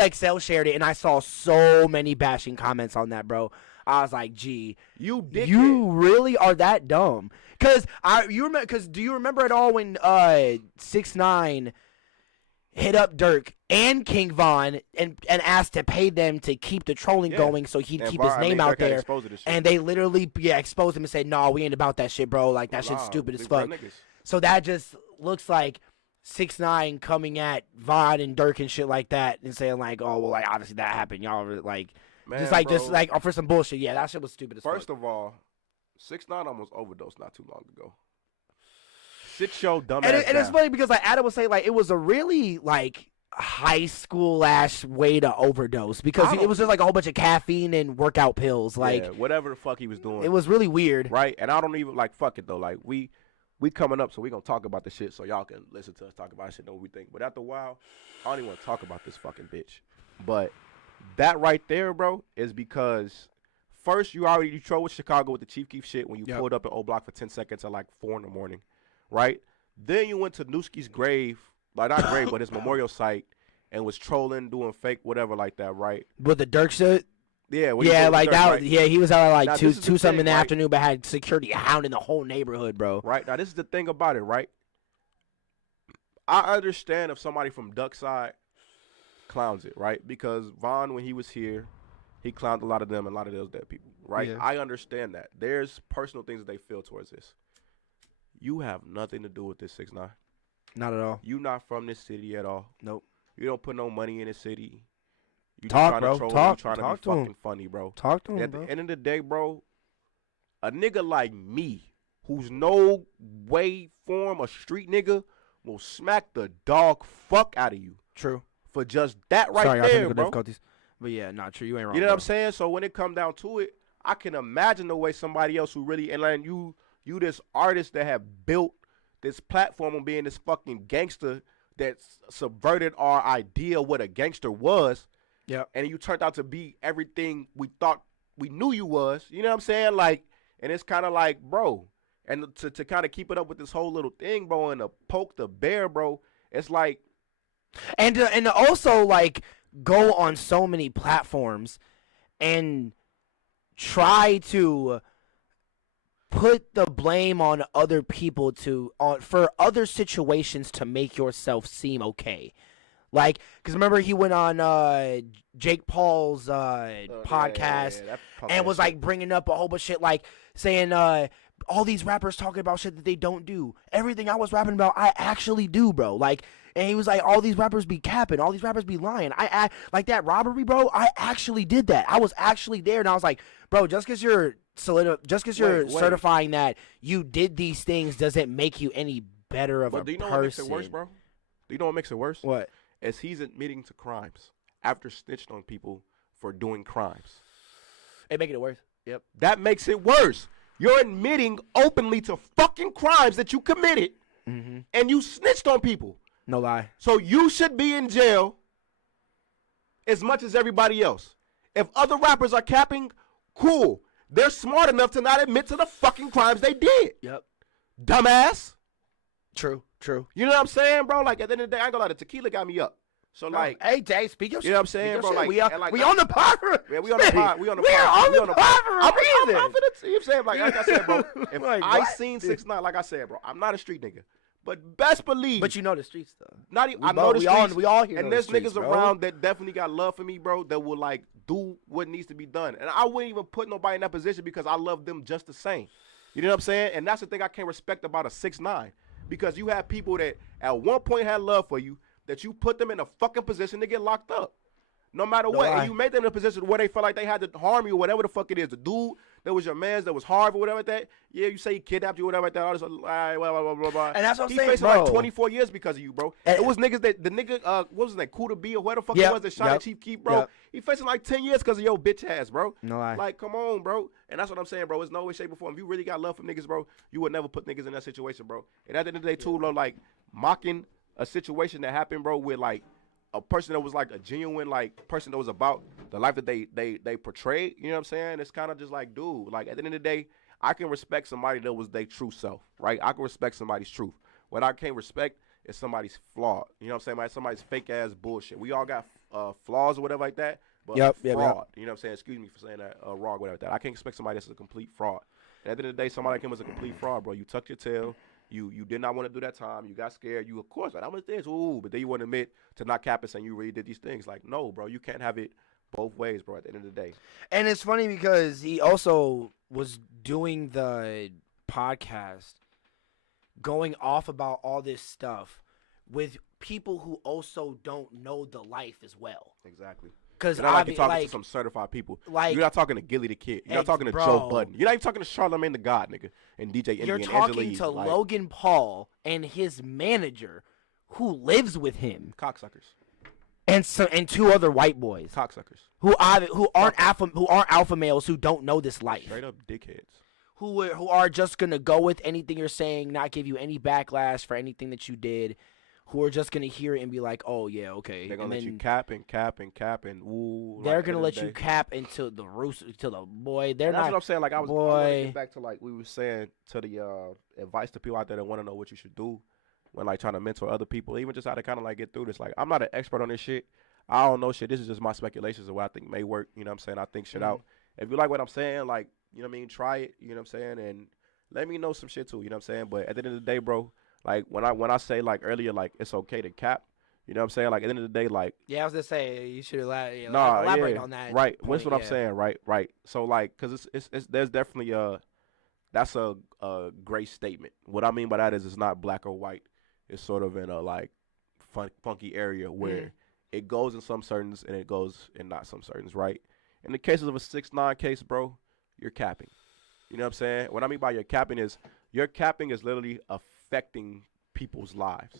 XL shared it, and I saw so many bashing comments on that, bro. I was like, gee, You dickhead! you really are that dumb? Cause do you remember at all when 6ix9ine hit up Dirk and King Von and asked to pay them to keep the trolling Yeah. going so he'd And keep Von- his name out Dirk had there? exposed to this shit. And they literally exposed him and said, "No, we ain't about that shit, bro. Like that shit's Nah, stupid as big real fuck." niggas. So that just looks like 6ix9ine coming at Von and Dirk and shit like that and saying like, "Oh well, like obviously that happened. Y'all were like Man, just bro, like for some bullshit." Yeah, that shit was stupid as First fuck. of all, 6ix9ine almost overdosed not too long ago. Sit your dumb And, ass and it's down. funny because like Adam was saying like it was a really like high school ass way to overdose because I it don't- was just like a whole bunch of caffeine and workout pills. Like Yeah, whatever the fuck he was doing. it was really weird. right? And I don't even like fuck it though. Like we coming up, so we gonna talk about the shit so y'all can listen to us talk about shit, know what we think. But after a while, I don't even want to talk about this fucking bitch. But that right there, bro, is because first you trolled with Chicago with the Chief Keef shit when you Yep. pulled up at O Block for 10 seconds at like 4 in the morning, right? Then you went to Newski's grave, like not grave, but his memorial site, and was trolling, doing fake whatever like that, right? But the Dirk shit, Yeah, what you yeah, did with like Dirk, that. right? Yeah, he was out at like Now, two this is the something in thing, the right? afternoon, but had security hounding the whole neighborhood, bro. Right. Now, this is the thing about it, right? I understand if somebody from Duck side clowns it, right? Because Von, when he was here, he clowned a lot of them and a lot of those dead people, right? Yeah. I understand that. There's personal things that they feel towards this. You have nothing to do with this, 6ix9ine. Not at all. You not from this city at all. Nope. You don't put no money in the city. You Talk, trying bro. to troll, Talk. you trying Talk to to be 'em. fucking funny, bro. Talk to him, At bro. the end of the day, bro, a nigga like me, who's no way, form, a street nigga, will smack the dog fuck out of you True. for just that right Sorry, there, technical bro. difficulties. But yeah, not true. You ain't wrong. You know bro. what I'm saying? So when it come down to it, I can imagine the way somebody else who really, and like you this artist that have built this platform on being this fucking gangster that subverted our idea of what a gangster was. Yep. And you turned out to be everything we thought we knew you was. You know what I'm saying? Like, and it's kind of like, bro, and to kind of keep it up with this whole little thing, bro, and to poke the bear, bro, it's like, And to also like go on so many platforms and try to put the blame on other people for other situations to make yourself seem okay. Like, because remember he went on Jake Paul's podcast and was like bringing up a whole bunch of shit, like saying all these rappers talking about shit that they don't do. Everything I was rapping about, I actually do, bro. Like, and he was like, all these rappers be capping, all these rappers be lying. I like that robbery, bro. I actually did that. I was actually there, and I was like, bro, just because you're Wait. certifying that you did these things doesn't make you any better of but a do you know person. what makes it worse, bro? Do you know what makes it worse? What? As he's admitting to crimes after snitched on people for doing crimes. It making it worse. Yep. That makes it worse. You're admitting openly to fucking crimes that you committed, Mm-hmm. and you snitched on people. No lie. So you should be in jail as much as everybody else. If other rappers are capping, cool. They're smart enough to not admit to the fucking crimes they did. Yep. Dumbass. True. You know what I'm saying, bro? Like, at the end of the day, I ain't gonna lie, the tequila got me up. So like, hey, Jay, speak your shit. you know what I'm saying, bro? Like, we and, like, on the pod. Yeah, we on the pod. We on the pod. We on the pod. I'm finna, you know what I'm saying? Like I said, bro. If Like, I what? seen 6ix9ine, like I said, bro, I'm not a street nigga. But best believe. But you know the streets though. Not even. We I know the streets. we all here. And know there's the streets, niggas bro. around that definitely got love for me, bro, that will like do what needs to be done. And I wouldn't even put nobody in that position because I love them just the same. You know what I'm saying? And that's the thing I can't respect about a 6ix9ine. Because you have people that at one point had love for you, that you put them in a fucking position to get locked up. No matter what. And you made them in a position where they felt like they had to harm you or whatever the fuck it is. The dude that was your man's, that was hard or whatever like that. Yeah, you say he kidnapped you or whatever like that. All this, blah, blah, blah, blah. And that's what I'm he saying, facing bro. like 24 years because of you, bro. And it was niggas that, the nigga, what was his name, Kuda B or whatever the fuck it was that shot at Chief Keef, bro. Yep. He facing like 10 years because of your bitch ass, bro. No lie. Like, come on, bro. And that's what I'm saying, bro. It's no way, shape, or form. If you really got love for niggas, bro, you would never put niggas in that situation, bro. And at the end of the day, too, bro, like, mocking a situation that happened, bro, with, like, a person that was, like, a genuine, like, person that was about the life that they portrayed, you know what I'm saying? It's kind of just like, dude, like, at the end of the day, I can respect somebody that was their true self, right? I can respect somebody's truth. What I can't respect is somebody's flawed. You know what I'm saying? Like, somebody's fake-ass bullshit. We all got flaws or whatever like that, but fraud. You know what I'm saying? Excuse me for saying that wrong, whatever like that. I can't expect somebody that's a complete fraud. And at the end of the day, somebody like him was a complete fraud, bro. You tucked your tail. You did not want to do that time. You got scared. You, of course, like, I was this, ooh, but then you want to admit to not capping saying you really did these things. Like, no, bro, you can't have it both ways, bro, at the end of the day. And it's funny because he also was doing the podcast going off about all this stuff with people who also don't know the life as well. Exactly. Because you're not like you're talking to some certified people. Like, you're not talking to Gilly the Kid. You're not talking to Joe Budden. You're not even talking to Charlamagne the God, nigga, and DJ Envy. You're talking to Logan Paul and his manager who lives with him. Cocksuckers. And two other white boys. Cocksuckers. Who aren't alpha males who don't know this life. Straight up dickheads. Who are just gonna go with anything you're saying, not give you any backlash for anything that you did. Who are just gonna hear it and be like, "Oh yeah, okay." They're gonna let you cap and ooh. They're gonna let you cap until the rooster, till the boy. They're not. That's what I'm saying. Like I want to get back to like we were saying to the advice to people out there that want to know what you should do when like trying to mentor other people, even just how to kind of like get through this. Like I'm not an expert on this shit. I don't know shit. This is just my speculations of what I think may work. You know what I'm saying? I think shit out. If you like what I'm saying, like you know what I mean, try it. You know what I'm saying, and let me know some shit too. You know what I'm saying? But at the end of the day, bro. Like, when I say, like, earlier, like, it's okay to cap, you know what I'm saying? Like, at the end of the day, like. Yeah, I was going to say, you should elaborate on that. Right. That's what I'm saying, right. So, like, because it's there's definitely that's a great statement. What I mean by that is it's not black or white. It's sort of in a, like, funky area where it goes in some certains and it goes in not some certains, right? In the cases of a 6ix9ine case, bro, you're capping. You know what I'm saying? What I mean by your capping is literally affecting people's lives,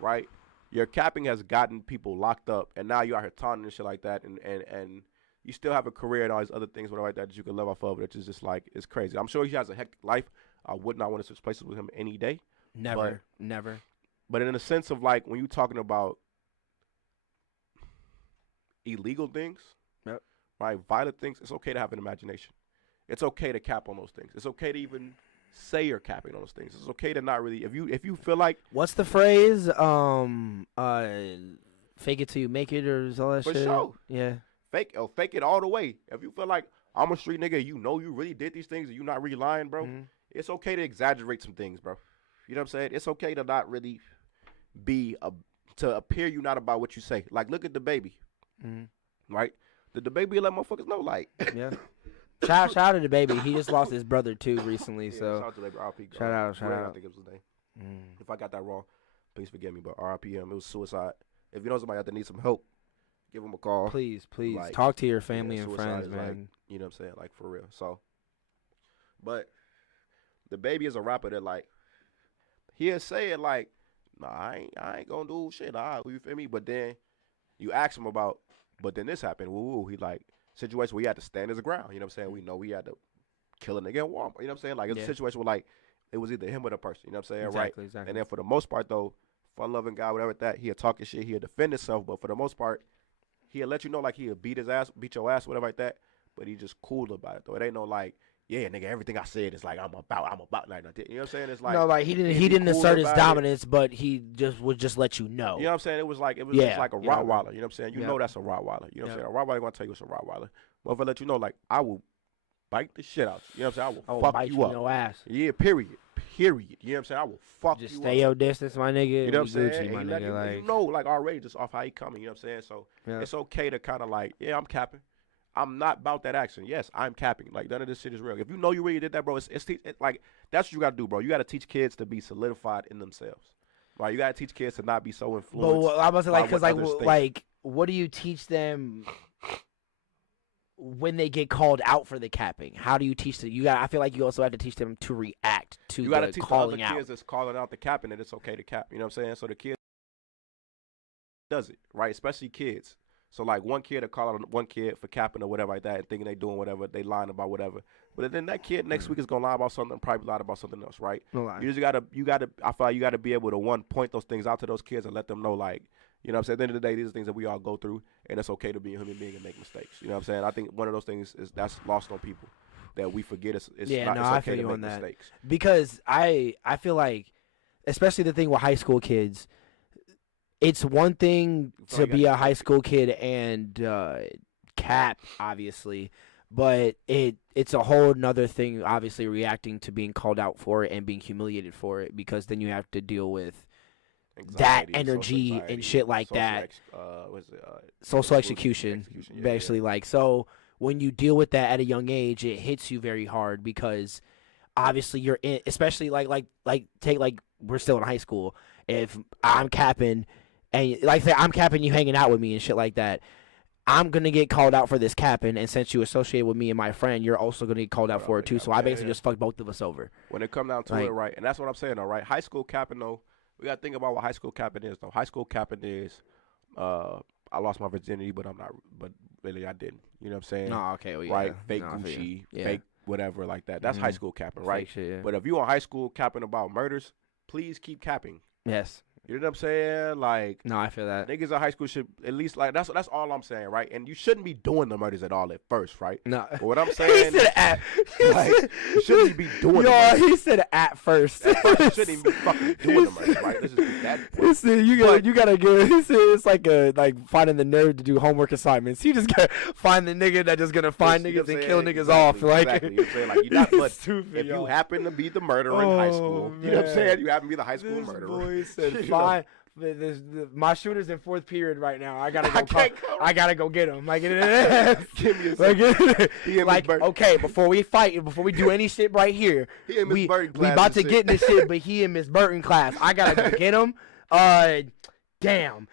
right? Your capping has gotten people locked up, and now you out here taunting and shit like that, and you still have a career and all these other things, whatever like that you can live off of, which is just like, it's crazy. I'm sure he has a hectic life. I would not want to switch places with him any day. Never. But in a sense of like, when you're talking about illegal things, right, violent things, it's okay to have an imagination. It's okay to cap on those things. It's okay to even say you're capping on those things. It's okay to not really, if you feel like. What's the phrase? Fake it till you make it, or all that shit. For sure. Yeah. Fake it all the way. If you feel like I'm a street nigga, you know you really did these things, and you not really lying, bro. It's okay to exaggerate some things, bro. You know what I'm saying? It's okay to not really to appear you not about what you say. Like, look at the baby, right? Did the baby let motherfuckers know, like? Yeah. Shout out to the baby. He just lost his brother too recently. Yeah, so shout out to the baby. RP. Shout out. I think it was his name. If I got that wrong, please forgive me. But RP him. It was suicide. If you know somebody out there needs some help, give him a call. Please, like, talk to your family and friends, man. Like, you know what I'm saying? Like, for real. So, but the baby is a rapper that, like, he'll say it like, nah, I ain't gonna do shit. You feel me? But then you ask him about, but then this happened. Woo. He like, situation where he had to stand his ground. You know what I'm saying? We know he had to kill a nigga in Walmart. You know what I'm saying? Like, it's a situation where, like, it was either him or the person. You know what I'm saying? Exactly, right? Exactly. And then for the most part, though, fun-loving guy, whatever that, he'll talk his shit, he'll defend himself, but for the most part, he'll let you know, like, he'll beat your ass, whatever like that, but he just cool about it, though. It ain't no, like, yeah, nigga, everything I said is like I'm about like that. You know what I'm saying? It's like No, like he didn't cool assert his about it. dominance, but he would just let you know. You know what I'm saying? It was just like a Yeah. Rottweiler. You know what I'm saying? You Yeah. know that's a Rottweiler. You know what I'm Yeah. saying? A Rottweiler gonna tell you it's a Rottweiler. But if I let you know, like I will bite the shit out you. You know what I'm saying? I I will will fuck bite you you up. in your ass. Yeah, period. You know what I'm saying? I will fuck Just you stay up. your distance, my nigga. You know what I'm We saying? Gucci, my Ain't nigga. nothing- Like, you know, like already just off how he coming. You know what I'm saying? So yeah. it's okay to kind of like, yeah, I'm capping. I'm not about that action. Yes, I'm capping. Like none of this shit is real. If you know you really did that, bro, it's like that's what you gotta do, bro. You gotta teach kids to be solidified in themselves. Right? You gotta teach kids to not be so influenced. But I was like, by because what others think. like, what do you teach them when they get called out for the capping? How do you teach them? I feel like you also have to teach them to react to You gotta the teach the calling other out. kids that's calling out the capping that it's okay to cap. You know what I'm saying? So the kid does it, right? Especially kids. So like one kid will call out one kid for capping or whatever like that and thinking they doing whatever, they lying about whatever. But then that kid next week is gonna lie about something, probably lie about something else, right? No lie. You just gotta I feel like you gotta be able to point those things out to those kids and let them know, like, you know what I'm saying? At the end of the day, these are things that we all go through, and it's okay to be a human being and make mistakes. You know what I'm saying? I think one of those things is that's lost on people, that we forget it's Yeah, not, no, it's I okay feel to you make on that. mistakes. Because I feel like, especially the thing with high school kids, it's one thing So to you be got- a high school kid and cap, obviously, but it's a whole nother thing, obviously, reacting to being called out for it and being humiliated for it, because then you have to deal with that Anxiety, social energy anxiety, and shit like social that. What's it? Social execution, execution, yeah, basically. Like, so when you deal with that at a young age, it hits you very hard, because obviously you're in, especially like take, like, we're still in high school. If I'm capping, and like say I'm capping, you hanging out with me and shit like that, I'm gonna get called out for this capping, and since you associate with me and my friend, you're also gonna get called out for it too. So I basically just fucked both of us over. When it come down to it, right? And that's what I'm saying, though, right? High school capping, though, we gotta think about what high school capping is, though. High school capping is, I lost my virginity, but really I didn't. You know what I'm saying? No, okay, well, yeah. Right? Fake No, I feel you. Gucci, fake whatever like that. That's high school capping, right? Fake shit, yeah. But if you on high school capping about murders, please keep capping. Yes. You know what I'm saying? Like, No, I feel that. niggas in high school should at least, like, that's all I'm saying, right? And you shouldn't be doing the murders at all at first, right? No. But what I'm He saying said at. like, you shouldn't be doing the Yo, murders. he said at first. At first, you shouldn't even be fucking doing the murders, right? Let's just get that. He said you gotta get. He said it's like finding the nerve to do homework assignments. You just gotta find the nigga that just gonna find You know niggas what I'm and kill saying? niggas off. Like, exactly. You know what I'm saying? Like, you're not, but stupid, if y'all. you happen to be the murderer in high school, you know what I'm man. saying? You happen to be the high school This murderer. boy said, You know? "Fine, my shooter's in fourth period right now. I gotta go. can't come. I gotta go get him. Like, it is. Give me a Like, second. He in like, Miss Bird. okay, before we fight, before we do any shit right here, He in Miss we Burton we class about to and get shit. in this shit, but he in Miss Burton class. I gotta go get him. Damn.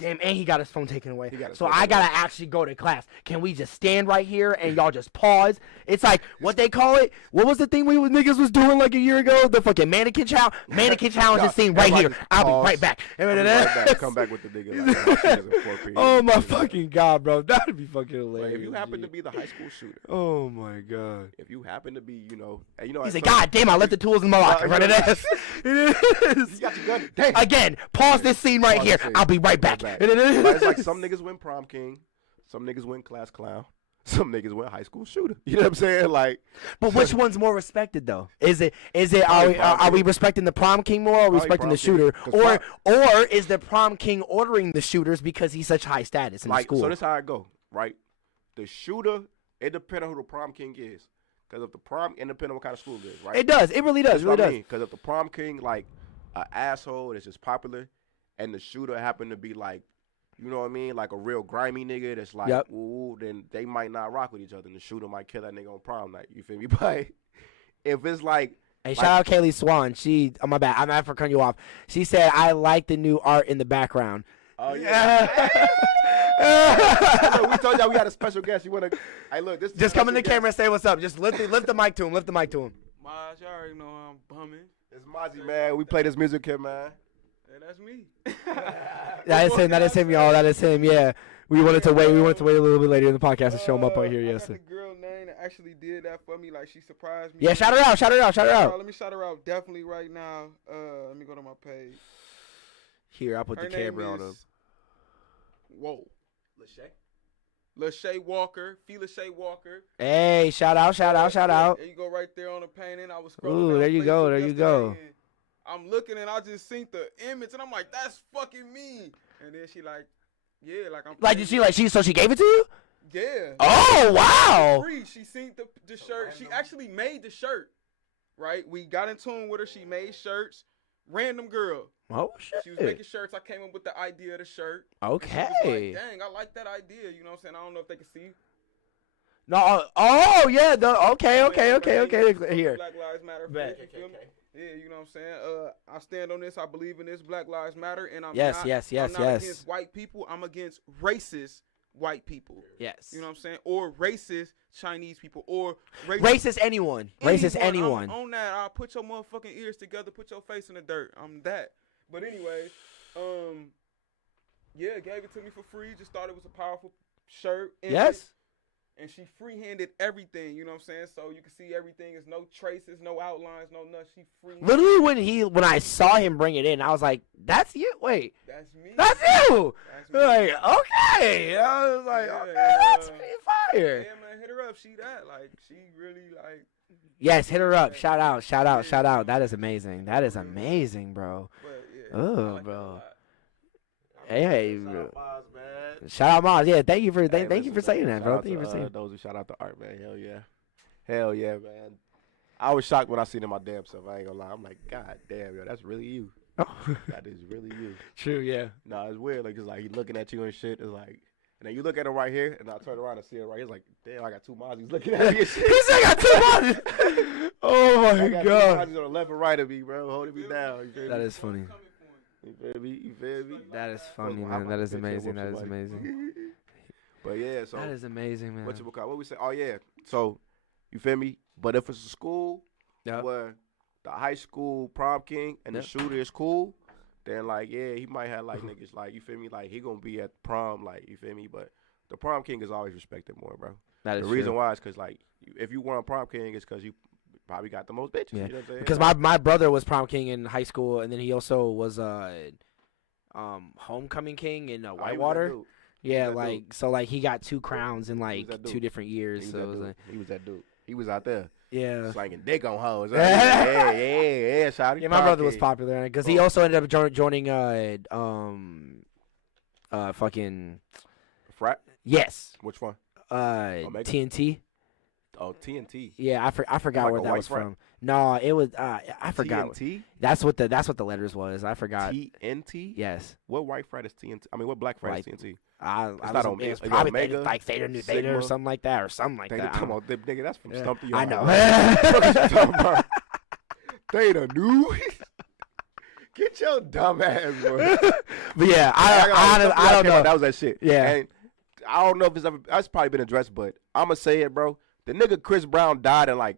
Damn, and he got his phone taken away. got his So phone I taken gotta actually go to class. Can we just stand right here and y'all just pause? It's like what they call it. What was the thing niggas was doing like a year ago? The fucking mannequin challenge. Mannequin challenge is seen right here. I'll be right back. I'll be right back. Come back with the nigga. Like, my shit is in 4 period. Oh my fucking god, bro, that'd be fucking hilarious. But if you happen to G. be the high school shooter, Oh my god. if you happen to be, He at said, some- God damn, I left the tools in my locker. Right, it is. It is. You got your gun. Damn. Again, pause this scene right Pause here. this scene. I'll be right back. Right It is. But it's like some niggas win prom king, some niggas win class clown, some niggas win high school shooter. You know what I'm saying? Like, But which one's more respected though? Is it Probably prom are we king. respecting the prom king more, or are we Probably respecting the prom king, shooter, 'cause or is the prom king ordering the shooters because he's such high status in the like school? so this how I go, right? The shooter, it depends on who the prom king is. Because if the prom, it depends on what kind of school it is, right? It does. It really does. That's It really what I does. mean. Because if the prom king, like, an asshole that's just popular, and the shooter happen to be like, you know what I mean? Like a real grimy nigga that's like, Yep. ooh, then they might not rock with each other. And the shooter might kill that nigga on prom night. You feel me? But if it's like, Hey, shout out Kaylee Swan. She, oh my bad, I'm not for cutting you off. She said, I like the new art in the background. oh yeah. Look, we told y'all we had a special guest. You wanna? Hey, look, this is Just a come in the special camera and guest. say what's up. Just lift the mic to him. Lift the mic to him. Maj, y'all already know how I'm bumming. It's Mozzie, man. We play this music here, man. Hey, that's me. That is him. That is him, y'all. That is him. Yeah. We wanted to wait. We wanted to wait a little bit later in the podcast to show him up right here. I Yes. got the girl name that actually did that for me. Like, she surprised me. Yeah. Shout her out. Shout her out. Shout her out. Let me shout her out definitely right now. Let me go to my page. Here, I'll put Her the name camera on him. is. Whoa. Lachey Walker, Lachey Walker. Hey, shout out. There you go right there on the painting. I was scrolling. Ooh, there you go. There you go. I'm looking and I just seen the image and I'm like, that's fucking me. And then she like, yeah, like I'm. Like, did she so she gave it to you? Yeah. Oh, wow. Free. She seen the shirt. She actually made the shirt. Right? We got in tune with her. She made shirts. Random girl. Oh, shit. She was making shirts. I came up with the idea of the shirt. Okay. She was like, dang, I like that idea. You know what I'm saying? I don't know if they can see. No. Oh, yeah. Okay. Here. Black Lives Matter. Yeah, you know what I'm saying? I stand on this. I believe in this. Black Lives Matter. And I'm not against white people. I'm against racist white people. Yes. You know what I'm saying? Or racist Chinese people. Or racist anyone. Racist anyone. I'm on that. I'll put your motherfucking ears together. Put your face in the dirt. I'm that. But anyway, yeah, gave it to me for free. Just thought it was a powerful shirt. Yes. And she free-handed everything, you know what I'm saying? So you can see everything. There's no traces, no outlines, no nothing. She free-handed. Literally, when I saw him bring it in, I was like, "That's you." Wait, that's me. That's you. That's me. Like, okay. I was like, okay, that's pretty fire. Yeah, man, hit her up. She really like. Yes, hit her up. Shout out. That is amazing. Bro. But, yeah, oh, like bro. Hey, bro. Shout out, Maz. Yeah, thank you for saying that, bro. Thank you for saying those who shout out to Art, man. Hell yeah, man. I was shocked when I seen it my damn self. I ain't gonna lie. I'm like, God damn, yo, that's really you. That is really you. True, yeah. No, it's weird. Like, it's like he looking at you and shit. It's like, and then you look at him right here, and I turn around and see it right here. It's like, damn, I got two Mozzies looking at me and shit. He said I got two Mozzies. Oh my I got God. two Mozzies on the left and right of me, bro, holding me down. You feel That me? is funny. You feel me? That is funny, man. That is amazing. But yeah, so that is amazing, man. What we say? Oh yeah. So you feel me? But if it's a school where the high school prom king and the shooter is cool, then like he might have like niggas like you feel me? Like he gonna be at prom, like you feel me? But the prom king is always respected more, bro. That is the reason why is because like if you want a prom king, it's because you probably got the most bitches. Yeah. You know what I'm saying? Because my brother was prom king in high school, and then he also was homecoming king in Whitewater. Yeah, like dude. So like he got two crowns in like 2 different years. So it was like, he was that dude. He was out there. Yeah, slanging dick on hoes. Yeah, shout out. Yeah, my brother was popular because he also ended up joining fucking frat. Yes. Which one? TNT. Oh, TNT. Yeah, I forgot like where that was from. No, it was I forgot. TNT? That's what the letters was. I forgot. TNT? Yes. What white frat is TNT? I mean, what black frat is TNT? It's probably Omega, like Theta Nu Theta or something like that, Come on, nigga, that's from Stumpy. I know. Theta Nu. Get your dumb ass, bro. But yeah, I don't know. That was that shit. Yeah. And I don't know if that's probably been addressed, but I'm going to say it, bro. The nigga Chris Brown died in like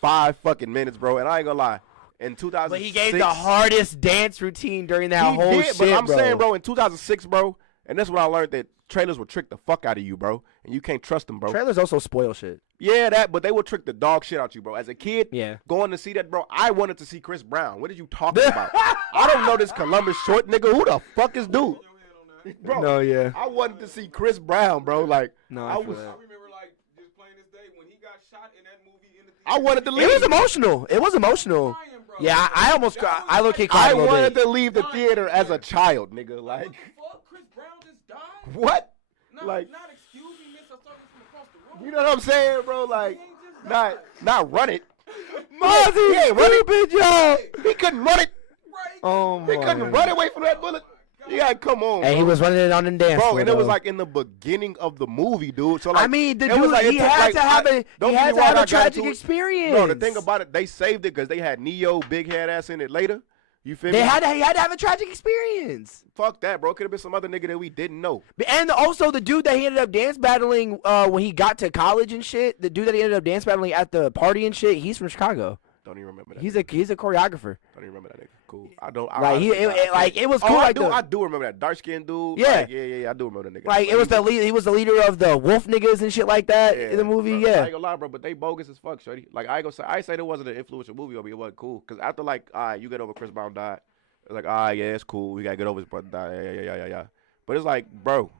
5 fucking minutes, bro. And I ain't going to lie. In 2006. But he gave the hardest dance routine during that whole shit, but I'm saying, bro, in 2006, bro, and that's when I learned that trailers will trick the fuck out of you, bro. And you can't trust them, bro. Trailers also spoil shit. Yeah, but they will trick the dog shit out you, bro. As a kid, yeah, going to see that, bro, I wanted to see Chris Brown. What are you talking about? I don't know this Columbus short nigga. Who the fuck is dude? Bro, no, yeah. I wanted to see Chris Brown, bro. Like, no, I remember, like, just playing this day when he got shot in that movie. I wanted to leave. It was emotional. Crying, yeah, I almost cried. I look at cried I wanted to leave the theater as a child, nigga. Like, what the fuck? Chris Brown just died? What? Not excuse me, miss. I saw this from across the room. You know what I'm saying, bro? Like, not run it. Mozzie, yeah, run it, y'all. He couldn't run it. Right. Oh my. He couldn't run away from that bullet. You gotta come on, and bro. he was running it on the dance bro, floor, and it was like in the beginning of the movie, dude. So like, I mean, the it dude, was like, he had to have a tragic experience. Bro, the thing about it, they saved it because they had Neo, big head ass in it later. You feel me? He had to have a tragic experience. Fuck that, bro. Could have been some other nigga that we didn't know. And also the dude that he ended up dance battling when he got to college and shit. The dude that he ended up dance battling at the party and shit. He's from Chicago. Don't even remember that. He's a choreographer. Don't even remember that nigga. Cool. I don't. It was cool. I do remember that dark skinned dude. Yeah. Like, yeah. I do remember that nigga. Like it was the lead. He was the leader of the Wolf niggas and shit like that in the movie. Bro, yeah. I ain't gonna lie, bro, but they bogus as fuck, shorty. Like I say it wasn't an influential movie, but it wasn't cool. Cause after like, all right, you get over Chris Brown died. It's like, all right, yeah, it's cool. We gotta get over his brother died. Yeah. But it's like, bro,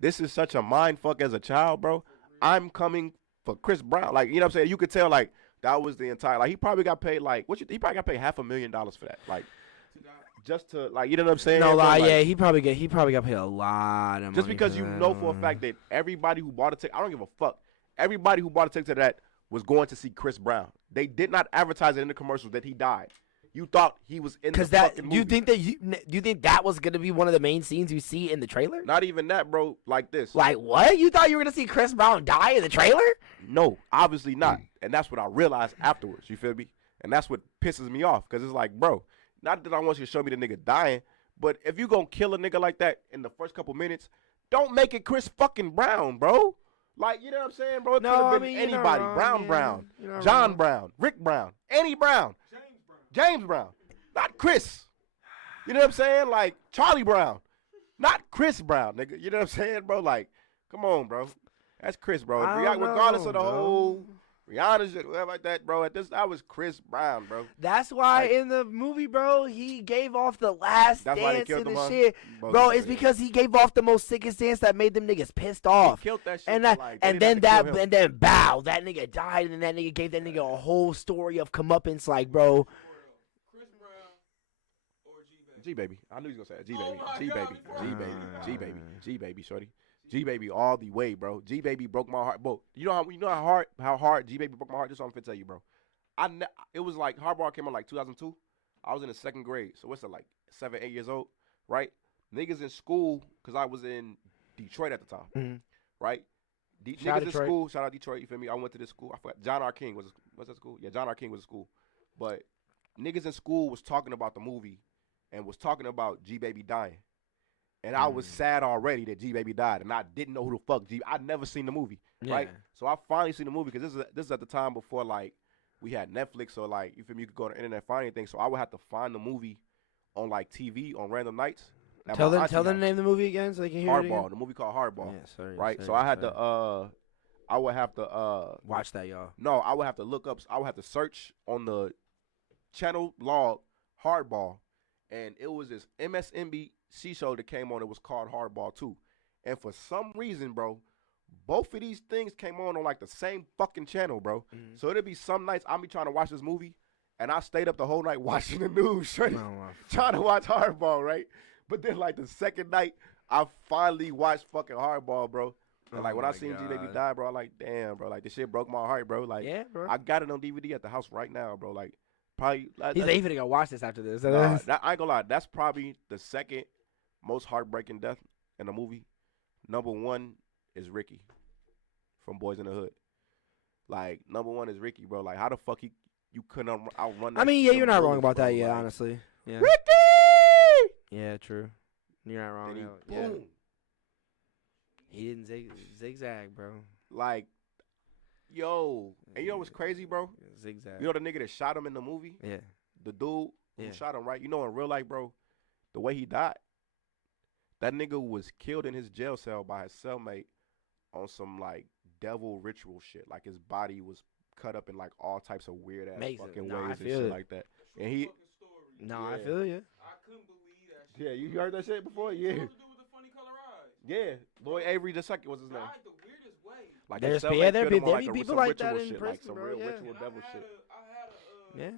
this is such a mind fuck as a child, bro. I'm coming for Chris Brown. Like, you know what I'm saying? You could tell, like, that was the entire, like, he probably got paid, like, he probably got paid $500,000 for that. Like, just to, like, you know what I'm saying? No lie, like, yeah, he probably got paid a lot of money. Just because you know for a fact that everybody who bought a ticket, I don't give a fuck. Everybody who bought a ticket to that was going to see Chris Brown. They did not advertise it in the commercials that he died. You thought he was in the fucking movie. You think that was gonna be one of the main scenes you see in the trailer? Not even that, bro. Like this. Like what? You thought you were gonna see Chris Brown die in the trailer? No, obviously not. And that's what I realized afterwards. You feel me? And that's what pisses me off, because it's like, bro, not that I want you to show me the nigga dying, but if you gonna kill a nigga like that in the first couple minutes, don't make it Chris fucking Brown, bro. Like, you know what I'm saying, bro? It could have been anybody. Brown, John Brown, Rick Brown, Annie Brown, James Brown, not Chris. You know what I'm saying? Like, Charlie Brown, not Chris Brown, nigga. You know what I'm saying, bro? Like, come on, bro. That's Chris, bro. Regardless of the whole Rihanna shit, whatever like that, bro. That was Chris Brown, bro. That's why in the movie, bro, he gave off the last dance in the shit. Bro, it's because he gave off the most sickest dance that made them niggas pissed off. He killed that shit. And then bow, that nigga died, and that nigga gave that nigga a whole story of comeuppance, like, bro. Chris Brown or G-Baby. I knew he was gonna say it. G-Baby, shorty. G-Baby all the way, bro. G-Baby broke my heart, bro. You know how hard G-Baby broke my heart? This is what I'm finna tell you, bro. It was like, Hardball came out like 2002. I was in the 2nd grade, so what's it, like 7, 8 years old, right? Niggas in school, because I was in Detroit at the time, right? Niggas in school, shout out Detroit, you feel me? I went to this school. I forgot, John R. King what's that school? Yeah, John R. King was a school. But niggas in school was talking about the movie and was talking about G-Baby dying. And I was sad already that G-Baby died, and I didn't know who the fuck I'd never seen the movie, right? So I finally seen the movie, because this is at the time before, like, we had Netflix, or, like, you feel me, you could go on the internet and find anything. So I would have to find the movie on, like, TV on random nights. Tell them to name the movie again so they can hear it again. Hardball, the movie called Hardball. Yeah, sorry. Right? So I had to, I would have to, watch that, y'all. No, I would have to look up, I would have to search on the channel log Hardball, and it was this MSNBC show that came on. It was called Hardball 2. And for some reason, bro, both of these things came on like the same fucking channel, bro. So it'd be some nights I'll be trying to watch this movie, and I stayed up the whole night watching the news, right? Trying to watch Hardball, right? But then, like, the second night, I finally watched fucking Hardball, bro. And, like, when I seen G-Baby die, bro, I'm like, damn, bro. Like, this shit broke my heart, bro. Like, yeah, bro. I got it on DVD at the house right now, bro. Like, probably. He's even gonna watch this after this. I ain't gonna lie. That's probably the second most heartbreaking death in a movie. Number 1 is Ricky from Boys in the Hood. Like, number 1 is Ricky, bro. Like, how the fuck you couldn't outrun that? I mean, yeah, you're not wrong about that, yeah, honestly. Yeah. Ricky! Yeah, true. You're not wrong. Yeah. Boom. He didn't zigzag, bro. Like, yo. And you know what's crazy, bro? Zigzag. You know the nigga that shot him in the movie? Yeah. The dude who shot him, right? You know, in real life, bro, the way he died, that nigga was killed in his jail cell by his cellmate on some, like, devil ritual shit. Like, his body was cut up in, like, all types of weird-ass fucking ways and shit like that. And he... I feel you. I couldn't believe that shit. Yeah, you heard that shit before? Yeah. Supposed to do with the funny color eyes. Yeah. Lloyd Avery II was his name. Died the weirdest way. Like, there be people like that in prison, like some bro. real Yeah. ritual devil shit. I had a Yeah.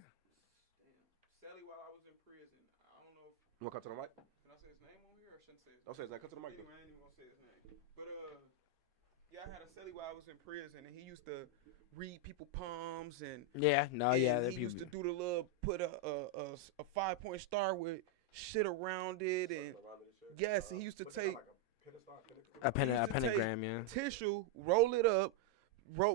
Sally while I was in prison. I don't know if You want to cut to the mic? can I say his name on here or shouldn't say his name? Don't say his name. Cut to the mic. Anyway, I ain't even gonna say his name. But yeah, I had a celly while I was in prison, and he used to read people palms and Yeah, no, yeah, he used to do the little put a 5-point star with shit around it, and yes, and he used to take a pentagram, yeah. tissue, roll it up,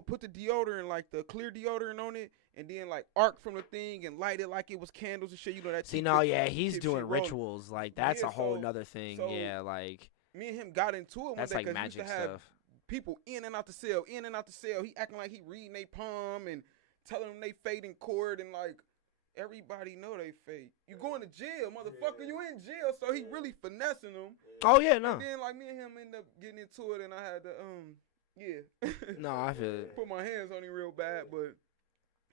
put the deodorant, like the clear deodorant on it, and then like arc from the thing and light it like it was candles and shit. You know that. See, no, yeah, he's doing rituals. Like that's a whole nother thing. so Yeah, like me and him got into it one that's day like magic he used to have stuff. people in and out the cell, in and out the cell. He acting like he reading they palm and telling them they fade in court, and like everybody know they fake. You going to jail, motherfucker. You in jail, so he really finessing them. Oh yeah, no. And then like me and him end up getting into it, and I had to yeah. No, I feel it. Put my hands on him real bad, but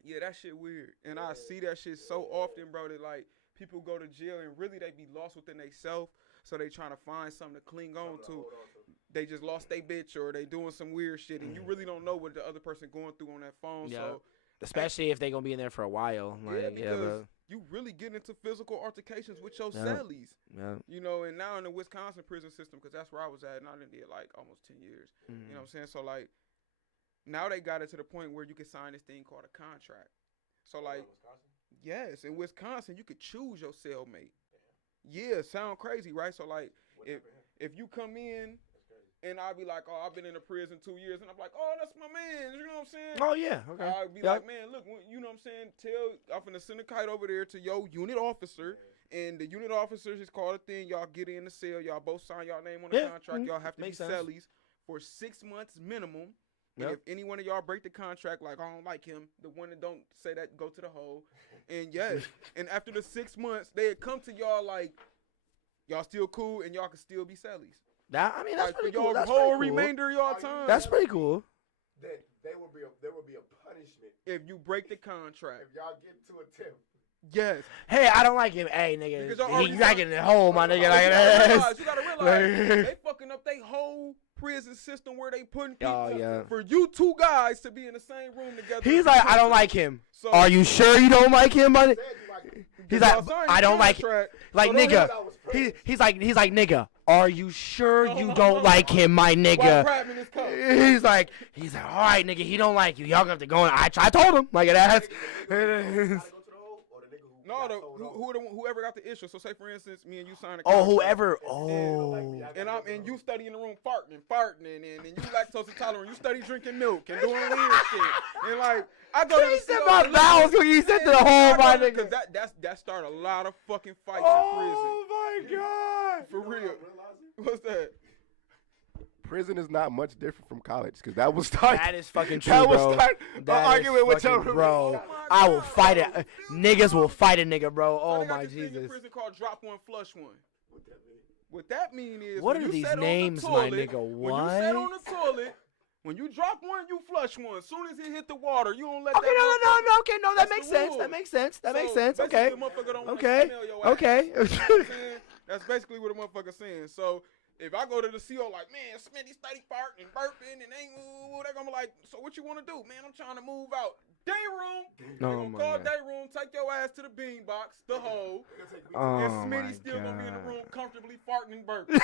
yeah, that shit weird. And I see that shit so often, bro, that like people go to jail and really they be lost within themselves, so they trying to find something to cling on to. they just lost their bitch or they doing some weird shit, and you really don't know what the other person going through on that phone. Yeah. So Especially if they gonna be in there for a while. Like, because bro. you really get into physical altercations with your Yeah. cellies. Yeah. You know, and now in the Wisconsin prison system, because that's where I was at, and I done did like almost 10 years. You know what I'm saying? So like, now they got it to the point where you can sign this thing called a contract. So like, yes, in Wisconsin, you could choose your cellmate. Yeah, sound crazy, right? So like, if you come in, and I'll be like, oh, I've been in a prison 2 years, and I'm like, oh, that's my man. You know what I'm saying? Oh yeah. Okay. I'll be like, man, look, you know what I'm saying? I'm finna send a kite over there to your unit officer, and the unit officers is called a thing. Y'all get in the cell. Y'all both sign y'all name on the contract. Y'all have to Makes be sense. cellies for 6 months minimum. And if any one of y'all break the contract, like I don't like him, the one that don't say that, go to the hole. And yes, and after the 6 months, they come to y'all like, y'all still cool, and y'all can still be cellies. That, I mean, that's Like pretty for cool. y'all That's whole pretty cool. remainder of y'all time. That's pretty cool. Then there will be a punishment if you break the contract. if y'all get to a tip. Yes. Hey, I don't like him. Hey, nigga, Because y'all already you gotta get in the hole, my nigga. You Like that. gotta realize they fucking up their whole prison system where they putting people Oh, yeah. for you two guys to be in the same room together. He's like, I don't like him. So- Are you sure you don't like him, my nigga? He's like, y'all signed I don't like him. contract, Like, so don't nigga. let- He's like, nigga. Are you sure you don't like him, my While nigga? grabbing his coat. He's like, all right, nigga. He don't like you. Y'all gonna have to go. I told him, like that. No, whoever got the issue. So say for instance, me and you sign a Oh, contract. whoever. Oh. And you study in the room farting, and you lactose intolerant. You study drinking milk and doing weird shit. And like I go to He the said CO my and bowels look, when you said to the yeah, hole, my because nigga. that start a lot of fucking fights Oh my god. in prison. For real. What's that? Prison is not much different from college because that was start. That is fucking true, That bro. was start That is argument with your fucking- bro. Oh my I will God, fight bro. it. Niggas will fight a nigga, bro. So Oh they got my this thing in Jesus. prison called drop one, flush one. What that mean is What when are you these sat on the names, my toilet, nigga? When you sat What? on the toilet, when you drop one, you flush one. As soon as it hit the water, you don't let Okay, that no. Okay, no. That That's makes the sense. rule. That makes sense. That makes So, sense. basically, Okay. the motherfucker don't wanna Okay. smell your ass. Okay. You know what I'm saying? That's basically what a motherfucker's saying. So if I go to the CO like, man, Smitty steady farting and burping and ain't they're gonna be like, so what you wanna do? Man, I'm trying to move out. Day room. They Oh gonna my call God. day room, take your ass to the bean box, the hole, Oh and my Smitty still gonna be in the God. room comfortably farting and burping.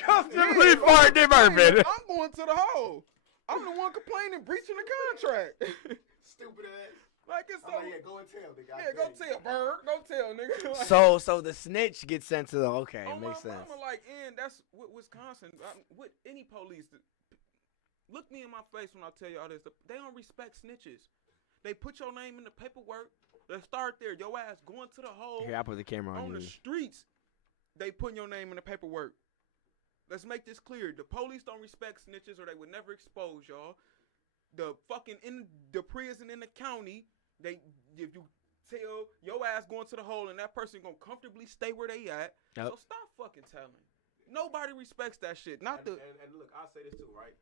Comfortably farting and burping. I'm going to the hole. I'm the one complaining, breaching the contract. Stupid ass. Like it's so. Go and tell the guy. Yeah, go tell, bird. Go tell, nigga. Like, So the snitch gets sent to the. Okay, oh, makes my sense. mama, like, and that's what Wisconsin, with any police, look me in my face when I tell y'all this. They don't respect snitches. They put your name in the paperwork. They start there. Your ass going to the hole. Here, I put the camera on On the you. streets, they putting your name in the paperwork. Let's make this clear. The police don't respect snitches or they would never expose y'all. The fucking in the prison in the county, if you tell your ass going to the hole and that person gonna comfortably stay where they at. Yep. So stop fucking telling. Nobody respects that shit. Not the And look, I'll say this too, right?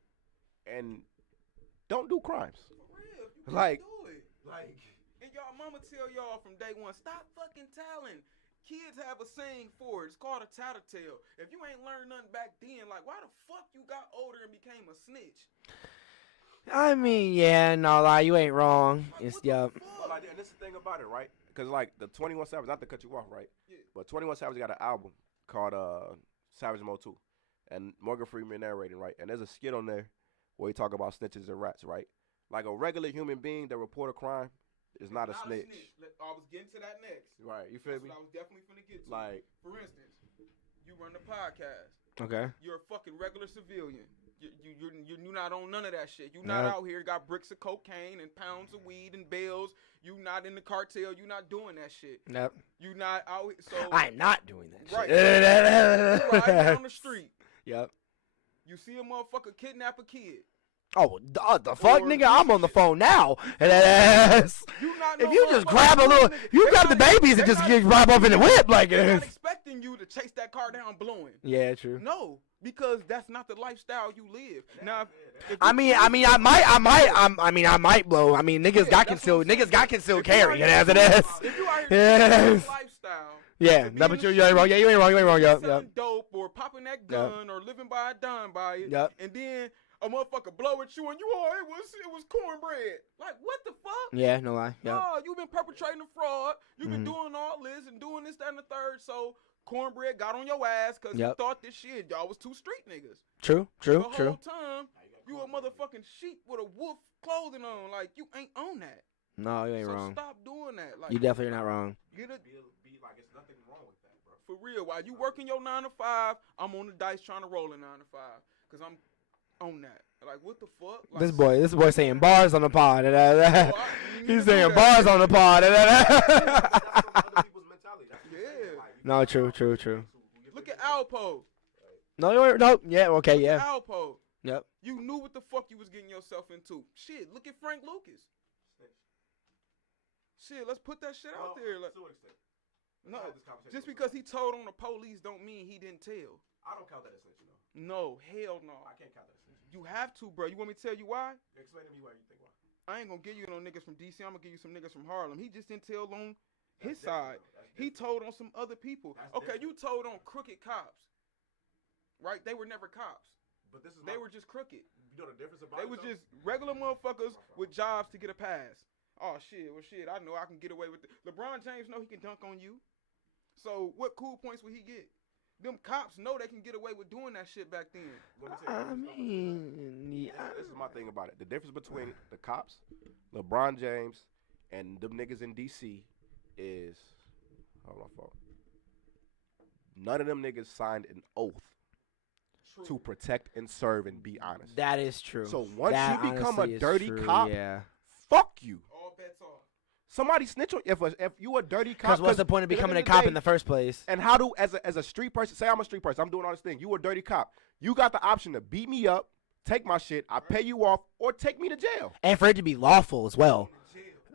And don't do crimes. for real. If you Like- can't do it. Like, And y'all mama tell y'all from day one, stop fucking telling. Kids have a saying for it. It's called a tattletale. If you ain't learned nothing back then, like why the fuck you got older and became a snitch? I mean, yeah, no lie, you ain't wrong. Like, It's what the yup. fuck? like, and this is the thing about it, right? Because like the 21 Savage, not to cut you off, right? Yeah. But 21 Savage got an album called Savage Mode 2, and Morgan Freeman narrating, right? And there's a skit on there where he talk about snitches and rats, right? Like a regular human being that report a crime is not a snitch. I was getting to that next. Right, you feel That's me? what I was definitely finna get to. Like, for instance, you run the podcast. Okay. You're a fucking regular civilian. You're not on none of that shit. You're not Nope. out here got bricks of cocaine and pounds of weed and bales. You not in the cartel. You not doing that shit. Yep. You not out. So I'm not doing that Right. shit. you riding down the street. Yep. You see a motherfucker kidnap a kid. Oh, the fuck, Or nigga, I'm on the shit. phone now. You not If no you just motherfucker grab a blowing little, nigga. you They grab the not- babies and they just not- get right up in the whip like They're not this. expecting you to chase that car down blowing. Yeah, true. No, because that's not the lifestyle you live. Now, if I you mean, choose- I might blow. I mean, niggas Yeah, got that's concealed. what I'm Niggas saying. got concealed If you out carry. here As it choosing- is. If you out here Yes. choosing a lifestyle, Yeah, to be no, in but the you ain't wrong. Yeah, you ain't wrong. You ain't wrong. Yup, selling yup. dope or popping that gun or living by it, dying by it. Yep. And then a motherfucker blow at you and you, it was cornbread. Like, what the fuck? Yeah, no lie. Yep. No, you've been perpetrating a fraud. You've been doing all this and doing this, that, and the third. So cornbread got on your ass because you thought this shit, y'all was two street niggas. True. The whole time, you a motherfucking sheep with a wolf clothing on. Like, you ain't on that. No, you ain't wrong. Stop doing that. Like, You definitely are not wrong. Get it. Be like it's nothing wrong with that, bro. For real, while you working your 9 to 5, I'm on the dice trying to roll a 9 to 5 because I'm on that. Like, what the fuck? Like, This boy saying bars on the pod. He's saying that. bars on the pod. That's other people's mentality. That's what I'm saying. Yeah. Like, No, true. Look at Alpo. No, yeah, okay, yeah. Alpo. Yep. You knew what the fuck you was getting yourself into. Shit, look at Frank Lucas. Shit, let's put that shit out there. Like, to an extent. no, I had this conversation just with because he told on the police don't mean he didn't tell. I don't count that as snitching, though. No, hell no. I can't count that as snitching. You have to, bro. You want me to tell you why? Explain to me why you think why. I ain't gonna give you no niggas from DC. I'm gonna give you some niggas from Harlem. He just didn't tell on his That's side. different, though. He told on some other people. That's Okay, you told on crooked cops. Right? They were never cops. But this is They were just crooked. You know the difference about They it, was though? just regular motherfuckers with jobs to get a pass. Oh shit, well shit, I know I can get away with it. LeBron James know he can dunk on you. So what cool points would he get? Them cops know they can get away with doing that shit back then. Let me tell you, I mean, yeah. this is my thing about it. The difference between the cops, LeBron James, and them niggas in DC is, hold on, phone. None of them niggas signed an oath to protect and serve and be honest. That is true. So once That you become a honestly is dirty true, cop, yeah. fuck you. All bets off. Somebody snitch on if you a dirty cop. Because what's the point of at the becoming a end of cop day- in the first place? And how do as a street person, say I'm a street person, I'm doing all this thing. You a dirty cop. You got the option to beat me up, take my shit, I pay you off, or take me to jail. And for it to be lawful as well.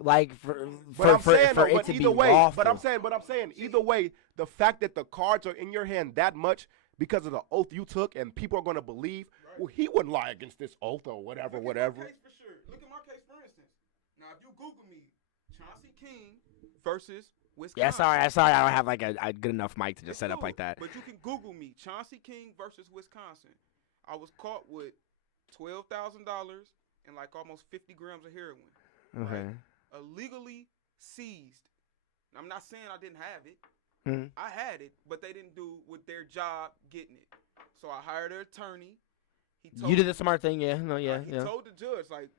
Like for But I'm saying, it though, to be either way, lawful. but I'm saying either way, the fact that the cards are in your hand that much because of the oath you took, and people are gonna believe, well, he wouldn't lie against this oath or whatever. Look at my case for sure. Look at my case for instance. Now if you Google me, Chauncey King versus Wisconsin. Yeah, sorry, I don't have like a good enough mic to just It's set up cool, like that. But you can Google me, Chauncey King versus Wisconsin. I was caught with $12,000 and like almost 50 grams of heroin. Okay. Right? Illegally seized. I'm not saying I didn't have it. Mhm. I had it, but they didn't do with their job getting it. So I hired an attorney. He told You did the smart thing, yeah. No, yeah, he yeah. told the judge like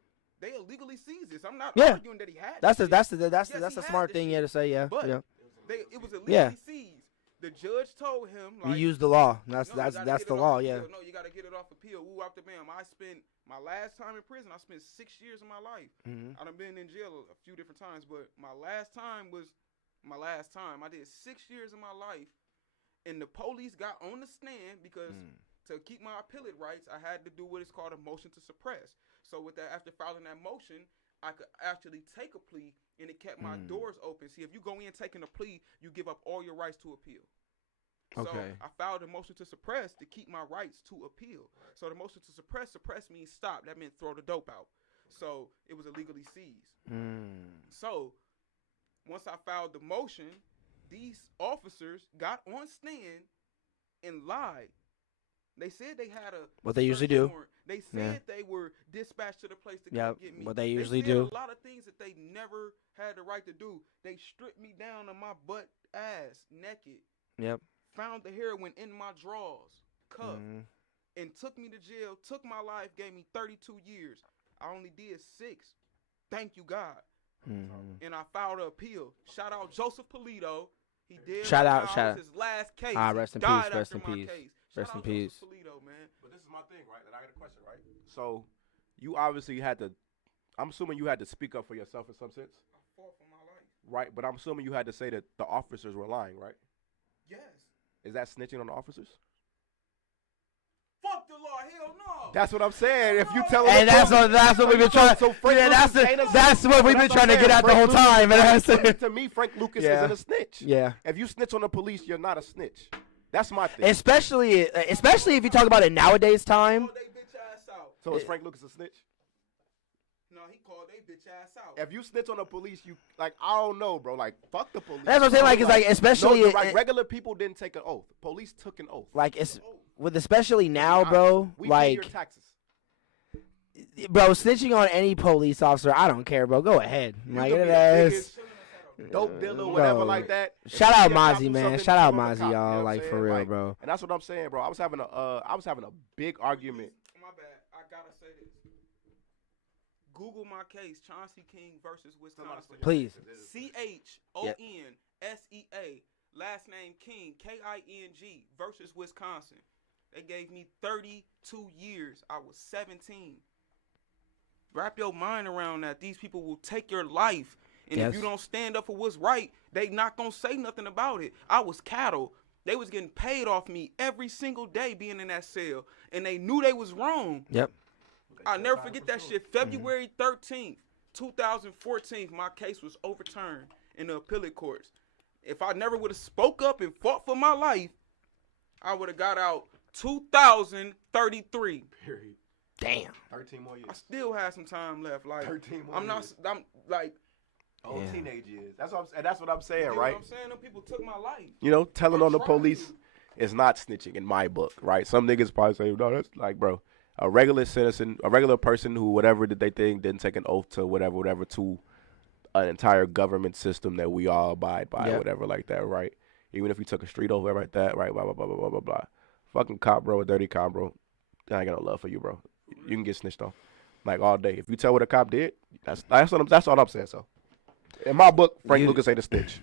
they illegally seized this. I'm not Yeah. arguing that he had That's this the shit. that's Yes, the that's he the had smart this thing, shit. yeah, to say, yeah, But yeah. it was illegally Yeah. seized. The judge told him You like use the law. no, you That's gotta that's get the it off law, appeal. yeah. No, you gotta get it off appeal. Woo out the bam. I spent my last time in prison. I spent 6 years of my life. Mhm. I done been in jail a few different times, but my last time was my last time. I did 6 years of my life, and the police got on the stand because to keep my appellate rights, I had to do what is called a motion to suppress. So with that, after filing that motion, I could actually take a plea, and it kept my doors open. See, if you go in taking a plea, you give up all your rights to appeal. Okay. So I filed a motion to suppress to keep my rights to appeal. So the motion to suppress means stop. That meant throw the dope out. So it was illegally seized. So once I filed the motion, these officers got on stand and lied. They said they had a What they usually search do. warrant. They said they were dispatched to the place to Yep, come get me. what they usually said do. A lot of things that they never had the right to do. They stripped me down on my butt, ass, naked. Yep. Found the heroin in my drawers, cuffed, and took me to jail, took my life, gave me 32 years. I only did 6. Thank you, God. And I filed an appeal. Shout out Joseph Polito. He did. Shout out, It was shout out. his last case. Rest He in died peace, rest after in my peace. case. Rest Shout in out peace. Joseph Polito, man. But this is my thing, right? And I got a question, right? So you obviously had to, I'm assuming you had to speak up for yourself in some sense, I fought for my life. right? But I'm assuming you had to say that the officers were lying, right? Yes. Is that snitching on the officers? Fuck the law. Hell no. That's what I'm saying. If you tell And that's what we've been trying. So Frank Yeah, Lucas ain't a that's what we've been That's trying to I'm get saying. at the whole Frank Lucas- time. And that's to me, Frank Lucas Yeah. isn't a snitch. yeah. If you snitch on the police, you're not a snitch. That's my thing. Especially if you talk about it nowadays time. Blow they bitch ass out. So is Frank Lucas a snitch? No, he called they bitch ass out. If you snitch on the police, you like I don't know, bro. Like fuck the police. That's what I'm saying. Like it's like especially no, like regular people didn't take an oath. Police took an oath. like it's with especially now, bro. We pay your Like, taxes. bro, snitching on any police officer, I don't care, bro. Go ahead. You Like could it be the is. biggest dope dealer, whatever Bro. like that. Shout If out you gotta Mozzie, do man. something, Shout out tell him to Mozzie, cop, you know y'all. what Like I'm for saying? real, Like, bro. And that's what I'm saying, bro. I was having a big argument. My bad. I gotta say this. Google my case, Chauncey King versus Wisconsin. Please. CHONSEA, last name King, KING versus Wisconsin. They gave me 32 years. I was 17. Wrap your mind around that. These people will take your life. And Yes. if you don't stand up for what's right, they not going to say nothing about it. I was cattle. They was getting paid off me every single day being in that cell. And they knew they was wrong. Yep. I'll never forget that shit. February 13th, 2014, my case was overturned in the appellate courts. If I never would have spoke up and fought for my life, I would have got out 2033. Period. Damn. 13 more years. I still have some time left. Like 13 more I'm not. years. I'm like. Oh, Yeah. teenage years. That's what I'm saying, You know right? what I'm saying? Them people took my life. You know, telling I'm on the trying police to. is not snitching in my book, right? Some niggas probably say, no, that's like, bro, a regular citizen, a regular person who whatever did they think didn't take an oath to whatever to an entire government system that we all abide by, Yep. whatever like that, right? Even if we took a street over like that, right? Blah blah blah blah blah blah blah. Fucking cop, bro, a dirty cop, bro. I ain't got no love for you, bro. You can get snitched on, like all day. If you tell what a cop did, that's all I'm saying. So, in my book, Frank Lucas ain't a snitch,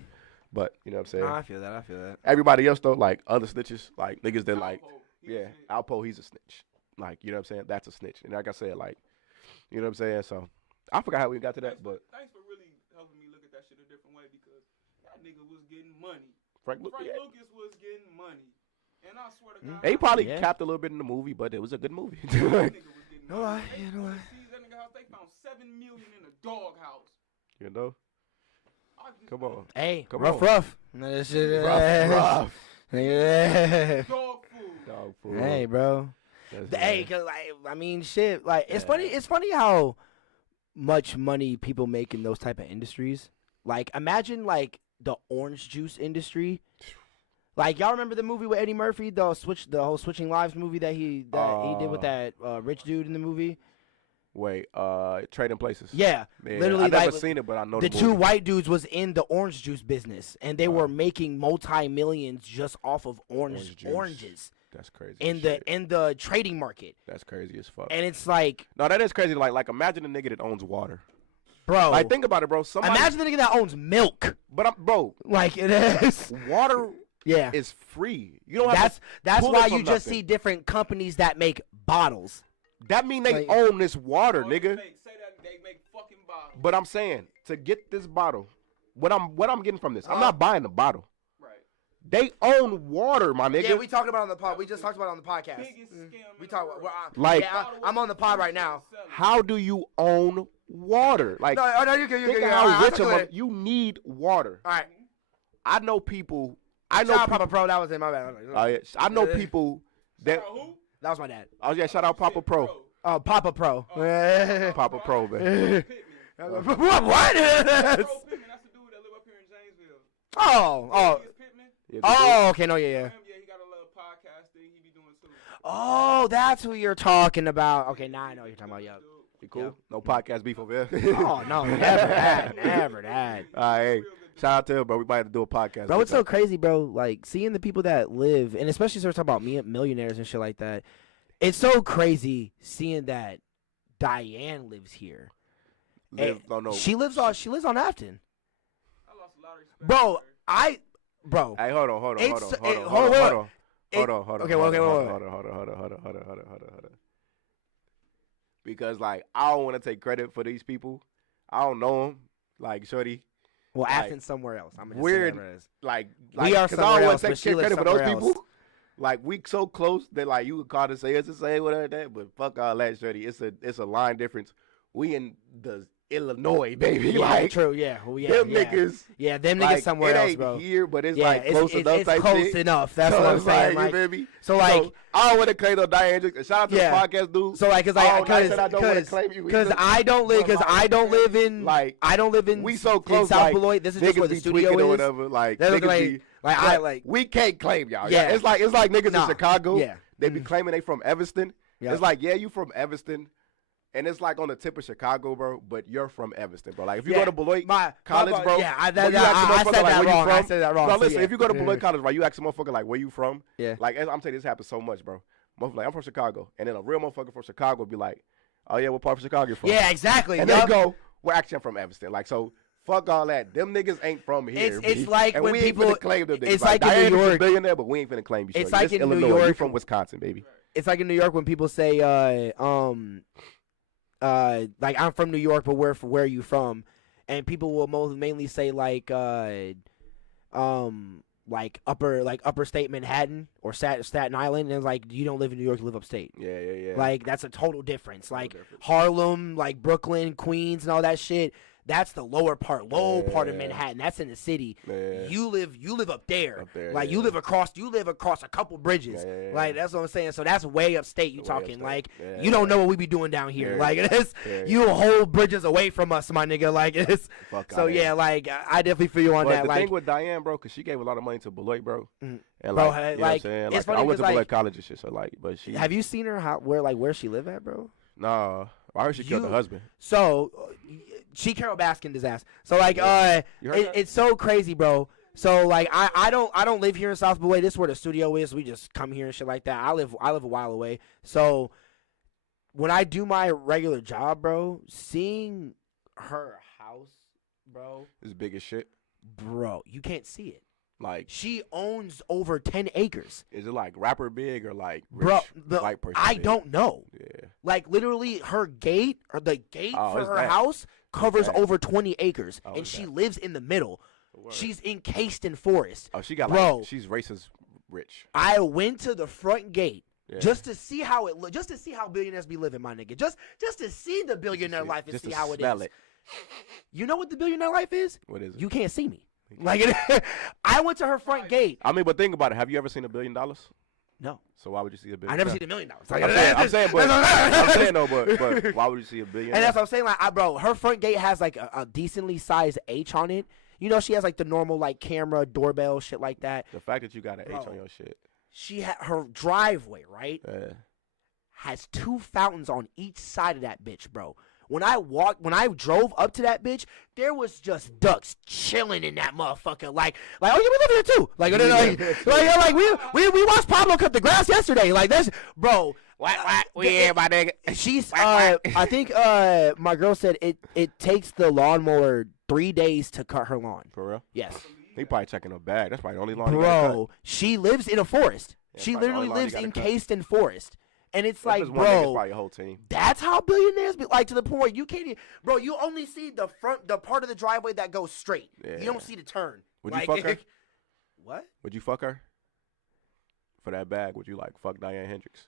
but you know what I'm saying. No, I feel that. I feel that. Everybody else though, like other snitches, like niggas that like, Alpo, he a yeah, snitch. Alpo, he's a snitch. Like, you know what I'm saying? That's a snitch. And like I said, like, you know what I'm saying? So, I forgot how we got to that, but Thanks for really helping me look at that shit a different way because that nigga was getting money. Frank Frank yeah. Lucas was getting money. And I swear to God, He probably Yeah. capped a little bit in the movie, but it was a good movie. that nigga was getting No lie, money. yeah, no lie. Seized that nigga house, they found $7 million in a doghouse. You know? Come on. Hey, Come rough, on. rough. No, that shit, Rough. Yeah. Dog food. Dog food. Hey, bro. That's Hey, bad. cause like I mean, shit. Like it's Yeah. funny. It's funny how much money people make in those type of industries. Like imagine like the orange juice industry. Like y'all remember the movie with Eddie Murphy, the whole Switching Lives movie that he did with that rich dude in the movie. Wait, Trading Places. Yeah, Man, literally, I never like, seen it, but I know the the two movie. white dudes was in the orange juice business, and they were making multi-millions just off of Orange juice. oranges That's crazy. in as the shit. in the trading market. That's crazy as fuck. And it's like, No, that is crazy. Like imagine a nigga that owns water. bro, Like think about it, bro. Somebody, imagine the nigga that owns milk. but bro, Like it is. water Yeah. is free. You don't have That's pull it why from you just nothing. see different companies that make bottles. that mean they like- own this water, Oh, they nigga. say that they make fucking bottles. But I'm saying to get this bottle, what I'm getting from this, I'm not buying the bottle. Right. They own water, my nigga. Yeah, we talked about it on the pod. We just talked about it on the podcast. Biggest scam We in talk. the world. Well, Like- I'm on the pod right now. How do you own water? Like No, you can. think of how rich you need water. All right. I know people. I know Shout out people. Papa Pro. That was in my bad. Yeah, I know people that. Who? That was my dad. Oh yeah, shout out Papa Pro. Oh, Papa Pro. Papa Pro, man. Pittman. What? Pro Pittman, that's the dude that live up here in Janesville. Oh. Elias Pittman. Yeah, Oh. Okay. No. Yeah. Yeah. Him, yeah, he got a little podcast thing he be doing too. Oh, that's who you're talking about. Okay, now I know what you're talking about. Yup. You cool? No podcast beef over here. Oh no, never that. Never that. All right, hey, shout out to him, bro. We might have to do a podcast. Bro, with it's so that. crazy, bro. Like seeing the people that live, and especially start talking about millionaires and shit like that. It's so crazy seeing that Diane lives here. Live, And no. She lives on Afton. I lost a lot of respect. Bro, Hey, hold on. Okay, well, okay, Hold on. Because like I don't want to take credit for these people. I don't know them. Like shorty, well, like, Afton's somewhere else. I'm gonna weird. Just say whatever it is. like We are 'cause I somewhere don't else, want to but she take lives credit for those somewhere people. else. Like we so close that like you would call to say it's the same whatever that, but fuck all that, shorty. It's a line difference. We in the Illinois, baby. Yeah, like true. Yeah, well, yeah, them yeah. niggas. Yeah, them Like, niggas somewhere it else, ain't bro. here, but it's Yeah, like close enough it's type close shit. enough. That's So what I'm it's saying. like, Like, you feel me? so like, I don't want to claim no Diane Hendricks. Shout out to Yeah. the podcast dude. so like, cause I don't wanna claim you because either, I don't live, but, because I don't live in, like, I don't live in, we so in close, South like, Beloit. This is just niggas where the be studio tweaking or is. whatever. Like, That's niggas like, be, like but I like, we can't claim y'all. Yeah. It's like niggas Nah. in Chicago. Yeah. They be claiming they from Evanston. Yeah. It's like, yeah, you from Evanston. And it's like on the tip of Chicago, bro, but you're from Evanston, bro. Like, if you Yeah. go to Beloit My- College, my- bro. yeah, I bro, you said ask a motherfucker, that like, where you wrong. I from? said that wrong. No, So, listen, yeah. if you go to Yeah. Beloit College, right, you ask a motherfucker, like, where you from? Yeah. Like, I'm saying this happens so much, bro. Motherfucker, like, I'm from Chicago. And then a real motherfucker from Chicago would be like, oh, yeah, what part of Chicago you from? Yeah, exactly. And yup. they go, well, actually, I'm from Evanston. Like, so, fuck all that. Them niggas ain't from here. It's B. like and when we ain't people- finna claim them niggas. it's like in Diane New is a York. billionaire, but we ain't finna claim you. It's shorty. like This in New Illinois. You York. from Wisconsin, baby. It's like in New York when people say, like, I'm from New York, but where are you from? And people will mainly say like upper state Manhattan or Staten Island, and it's like, you don't live in New York, you live upstate. Yeah. Like, that's a total difference. Like difference. Harlem, like Brooklyn, Queens, and all that shit. That's the low part of Yeah. Manhattan. That's in the city. Yeah. You live up there. Up there, Like, yeah. you live across a couple bridges. Yeah. Like, that's what I'm saying. So that's way upstate. You Way talking upstate. like, Yeah. you don't know what we be doing down here. Yeah. Like, it's Yeah. you a whole bridges away from us, my nigga. Like, it's Fuck so outta yeah. here. Like, I definitely feel you on But that. the Like, thing with Diane, bro, because she gave a lot of money to Beloit, bro. Mhm. And Bro, like, you know what I'm like, saying? it's Like, funny I went to 'cause, Beloit like, College and shit, so like, but she. have you seen her? Where she live at, bro? Nah, I heard she killed her You- husband. So she Carol Baskin his ass. So like, You heard that? it's so crazy, bro. So like, I don't live here in South Beloit. This is where the studio is. We just come here and shit like that. I live a while away. So when I do my regular job, bro, seeing her house, bro, It's big as shit. you can't see it. Like, She owns over 10 acres. is it like rapper big or like rich Bro, white person? I big? don't know. Yeah. Like, literally, her gate, or the gate Oh, for it's her that. house covers that. over 20 acres. Oh, and it's she that. lives in the middle. Word. She's encased in forest. Oh, she got Bro. like, she's racist rich. I went to the front gate Yeah. just to see how it look, just to see how billionaires be living, my nigga. Just to see the billionaire life and just see to how it smell is. it. You know what the billionaire life is? What is it? You can't see me. Like, I went to her front gate. I mean, but think about it. Have you ever seen $1 billion? No, So why would you see $1 billion? I never seen $1 million. I'm saying, but I'm saying no, but why would you see $1 billion? And that's what I'm saying. Like, bro, her front gate has like a decently sized H on it. You know, she has like the normal like camera, doorbell, shit like that. The fact that you got an H Bro. on your shit. She had her driveway, right? Yeah. Has 2 fountains on each side of that bitch, bro. When I drove up to that bitch, there was just ducks chilling in that motherfucker. Like, oh yeah, we live here too. Like, we watched Pablo cut the grass yesterday. Like, that's, bro. We here, my nigga. She's I think my girl said it takes the lawnmower 3 days to cut her lawn. For real? Yes. He probably checking her bag. That's probably the only lawn he gotta Bro, she lives in a forest. Yeah, She probably the literally only lawn lives you gotta cut. encased in forest. And it's cut. like, That's just one nigga, it's bro, probably a whole team. that's how billionaires be, like, to the point you can't even, bro, you only see the part of the driveway that goes straight. Yeah. You don't see the turn. Would you Like, fuck her? What? Would you fuck her? For that bag, would you like fuck Diane Hendricks?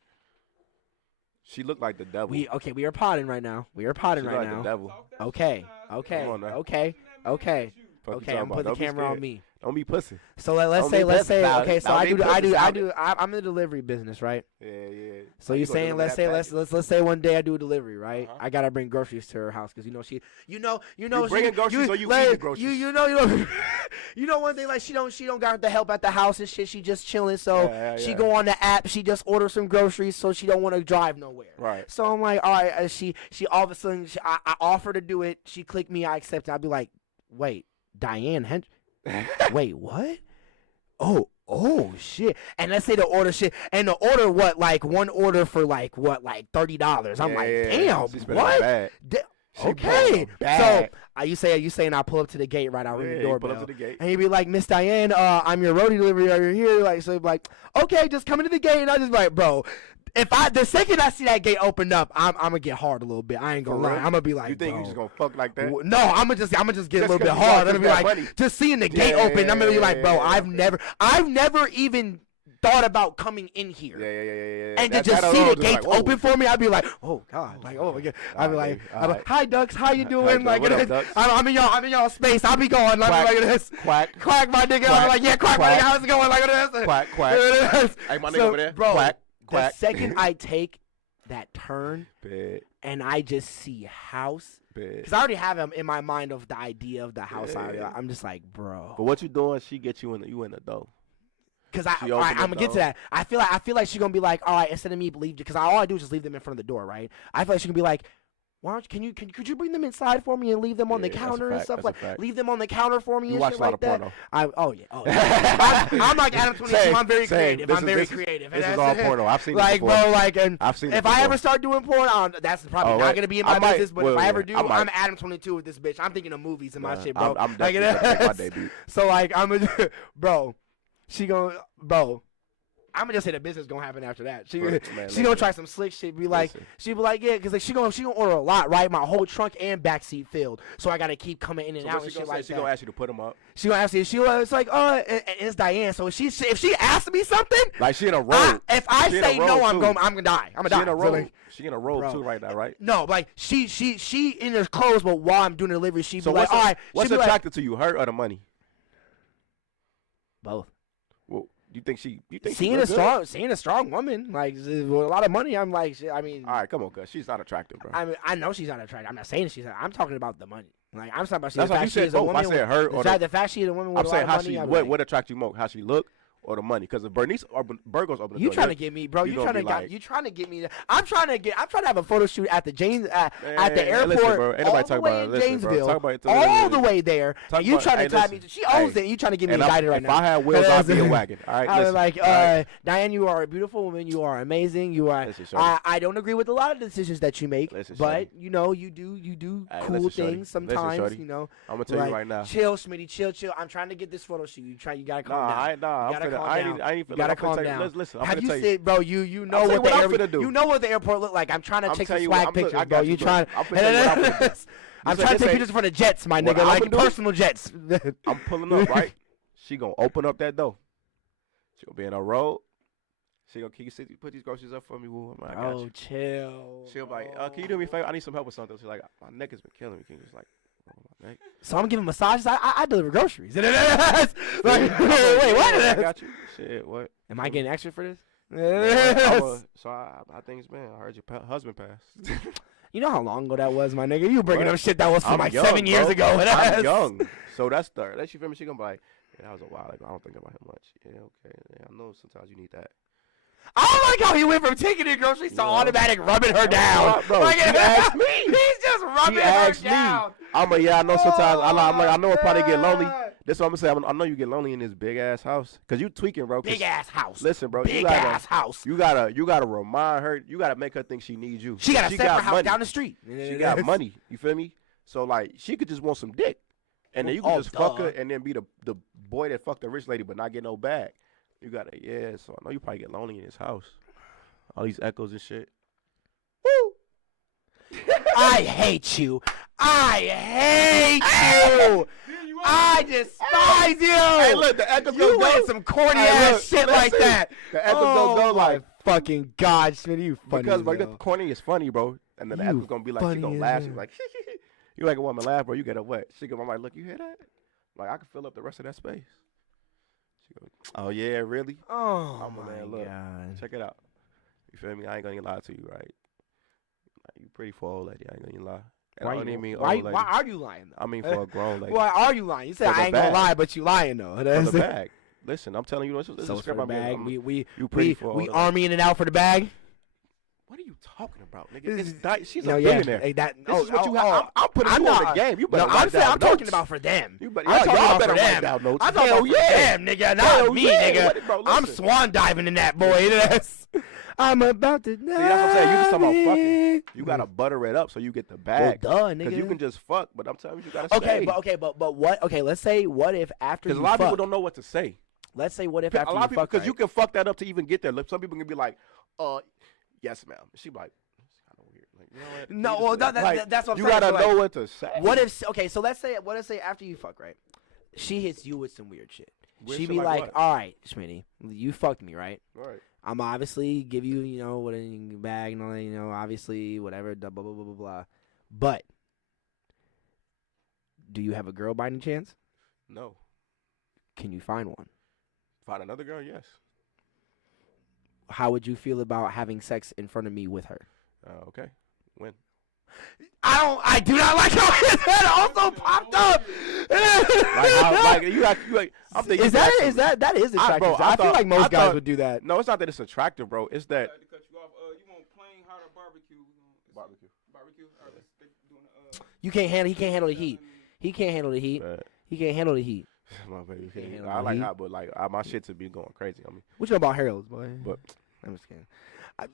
She looked like the devil. We are potting right now. We are potting she right like now. the devil. Okay. Come on now. Okay. Fuck you I'm talking putting about. the Don't be camera on scared. me. Don't be pussy. So let's Don't be say, pussy about okay, it. so Don't be pussy about it. I'm in the delivery business, right? Yeah. So you you're gonna saying, deliver that let's say one day I do a delivery, right? Uh-huh. I gotta bring groceries to her house because you know she, you know, bringing groceries or you eating the groceries? You know one thing, like she don't got the help at the house and shit. She just chilling, so Yeah. she go on the app. She just order some groceries, so she don't want to drive nowhere. Right. So I'm like, all right. She all of a sudden I offer to do it. She clicked me. I accept it. I'd be like, wait, Diane Hendricks. Wait, what? Oh shit. And let's say the order shit, and the order one order for like $30. I'm like, damn, She spent what? bad. She Okay, bought a bag. so you saying I pull up to the gate, right? I ring the Yeah, you doorbell, pull up to the gate. and you'd be like, Miss Diane, I'm your roadie delivery. Are you here? Like, so you'd be like, okay, just come into the gate, and I just be like, bro, the second I see that gate open up, I'm gonna get hard a little bit. I ain't gonna For lie. real? I'm gonna be like, You think bro, you just gonna fuck like that? no, I'm gonna just get a Just little bit 'cause you hard. got I'm gonna be like, money. just seeing the gate open. I'm gonna be like, bro, Yeah, I've never even thought about coming in here. Yeah. And to just see the gates open for me, I'd be like, oh God, like oh my God. I'd be like, hi Ducks, how you doing? Like I'm in y'all space. I'll be going like this. Quack, my nigga. I'm like, yeah, quack, my nigga. How's it going? Like this. Quack. Hey, my nigga over there. Bro, quack. The second I take that turn and I just see house, because I already have him in my mind of the idea of the house. I'm just like, bro. But what you doing? She get you in the door. Because I'm gonna get to that. I feel like she's gonna be like, all right, instead of me leave, because all I do is just leave them in front of the door, right? I feel like she's gonna be like, why don't could you bring them inside for me and leave them on the counter and stuff, like leave them on the counter for me and shit like that. Oh yeah. I'm like Adam 22. I'm very creative. This is all porno. I've seen it before. Bro, like, and I've seen it if before. I ever start doing porn, that's probably not gonna be in my business. But if I ever do, I'm Adam 22 with this bitch. I'm thinking of movies and my shit, bro. I'm definitely gonna make my debut. So like bro, she gonna I'm gonna just say the business gonna happen after that. She gonna try some slick shit. She be like, yeah, because like she gonna order a lot, right? My whole trunk and backseat filled, so I gotta keep coming in and out and shit like that. She gonna ask you to put them up. She gonna ask you. It's like, and it's Diane. So if she asks me something, like she in a row. If I say no, I'm gonna die. I'm gonna die. She in a row. She in a row too right now, right? No, like she in her clothes, but while I'm doing the delivery, she be like, all right. What's attractive to you, her or the money? Both. Well, you think seeing a strong woman like with a lot of money? I'm like, I mean, all right, come on, cuz she's not attractive, bro. I mean, I know she's not attractive. I'm not saying I'm talking about the money. Like I'm talking about that's why you said both. I said her or the fact she is a woman with a lot of money. I'm saying what attracts you more? How she look? Or the money, because if Burgos open the door. You trying to get me, bro? You trying to get me? I'm trying to have a photo shoot at the at the airport, listen, bro. all the way in Janesville, all the way there. And you trying to tie me? She owns it. You trying to get me indicted right now? If I had wheels, I'd be a wagon. All right, listen. Like Diane, you are a beautiful woman. You are amazing. You are. I don't agree with a lot of the decisions that you make, but you know you do cool things sometimes. You know, I'm gonna tell you right now. Chill, Smitty, chill. I'm trying to get this photo shoot. You gotta calm down. I ain't You gotta calm down. Listen, have you said, bro? You know what the airport. You know what the airport look like. I'm trying to take some swag pictures, bro. You trying? I'm trying to take pictures for the jets, my nigga, like personal jets. I'm pulling up, right? She gonna open up that door. She gonna be in a road. She gonna, can you put these groceries up for me? Woo? I got you. Chill. She'll be like, can you do me a favor? I need some help with something. She's like, my neck has been killing me. Can you just like? So I'm giving massages. I deliver groceries. Like, wait, what? I got you. Shit, what? Am I getting extra for this? So I think it's been. I heard your husband passed. You know how long ago that was, my nigga? You bringing up shit that was from like young, 7 years ago. I'm young. So that's the. That you feel me? She gonna be like, yeah, that was a while ago. I don't think about him much. Yeah, okay. Yeah, I know sometimes you need that. I like how he went from taking the groceries to automatic rubbing her down. Bro, like, she asked me. He's just rubbing her down. I know sometimes. I'm like, I know it probably get lonely. That's what I'm gonna say. I know you get lonely in this big ass house. Cause you tweaking, bro. Big ass house. Listen, bro. Big ass house. You gotta remind her. You gotta make her think she needs you. She gotta set her house down the street. She got money. You feel me? So like, she could just want some dick, and then you can just fuck her, and then be the boy that fucked the rich lady, but not get no bag. You gotta, so I know you probably get lonely in this house. All these echoes and shit. Woo! I hate you. I hate you. I despise you. Hey, look, the echoes go with some corny ass shit like that. The echoes go like fucking God, Smitty, you funny. Because bro, the corny is funny, bro. And then the echoes gonna be like, she gonna laugh. She's like, you like a woman laugh, bro. You get a what? She gonna like, look, you hear that? Like I can fill up the rest of that space. She goes, oh yeah, really? Oh my man, look, God. Check it out. You feel me? I ain't gonna lie to you, right? You pretty for an old lady. I ain't gonna lie. Why are you lying? Though? I mean for a grown lady. Why are you lying? You said I ain't gonna lie, but you lying though. For the bag. Listen, I'm telling you, this is for the bag. We army in and out for the bag. What are you talking about, nigga? She's a billionaire. Hey, this is what you have. I'm putting you on the game. You better I'm talking about for them. Y'all better write down notes. I'm talking about for them, nigga, not me, nigga. I'm swan diving in that, boy. I'm about to die. See, that's what I'm saying. You just talking about fucking. You gotta butter it up so you get the bag. Well, duh, nigga. Because you can just fuck, but I'm telling you gotta say. But what? Okay, let's say what if after you fuck. Because a lot of people don't know what to say. Let's say what if after you fuck. Because you can fuck that up to even get there. Some people can be like, yes, ma'am. She be like, no, well, that's what I'm saying. You gotta know what to say. What if? Okay, so let's say after you fuck, right? She hits you with some weird shit. She shit be like, what? all right, Schmitty, you fucked me, right? Right. I'm obviously give you, what in your bag and all that, obviously, whatever, blah, blah, blah, blah, blah, blah. But, do you have a girl by any chance? No. Can you find one? Find another girl? Yes. How would you feel about having sex in front of me with her? Okay. When? I do not like how his head also popped up. I'm thinking Is that is attractive? Bro, I feel like most guys would do that. No, it's not that it's attractive, bro. It's that. To cut you off, you want plain hot or barbecue? Barbecue. All right, let's doing You can't handle. He can't handle the heat. He can't handle the heat. Bad. He can't handle the heat. My baby. Can't handle I the like heat. hot, but like my shit to be going crazy on me. What you know about Harold's, boy? But I'm just kidding. I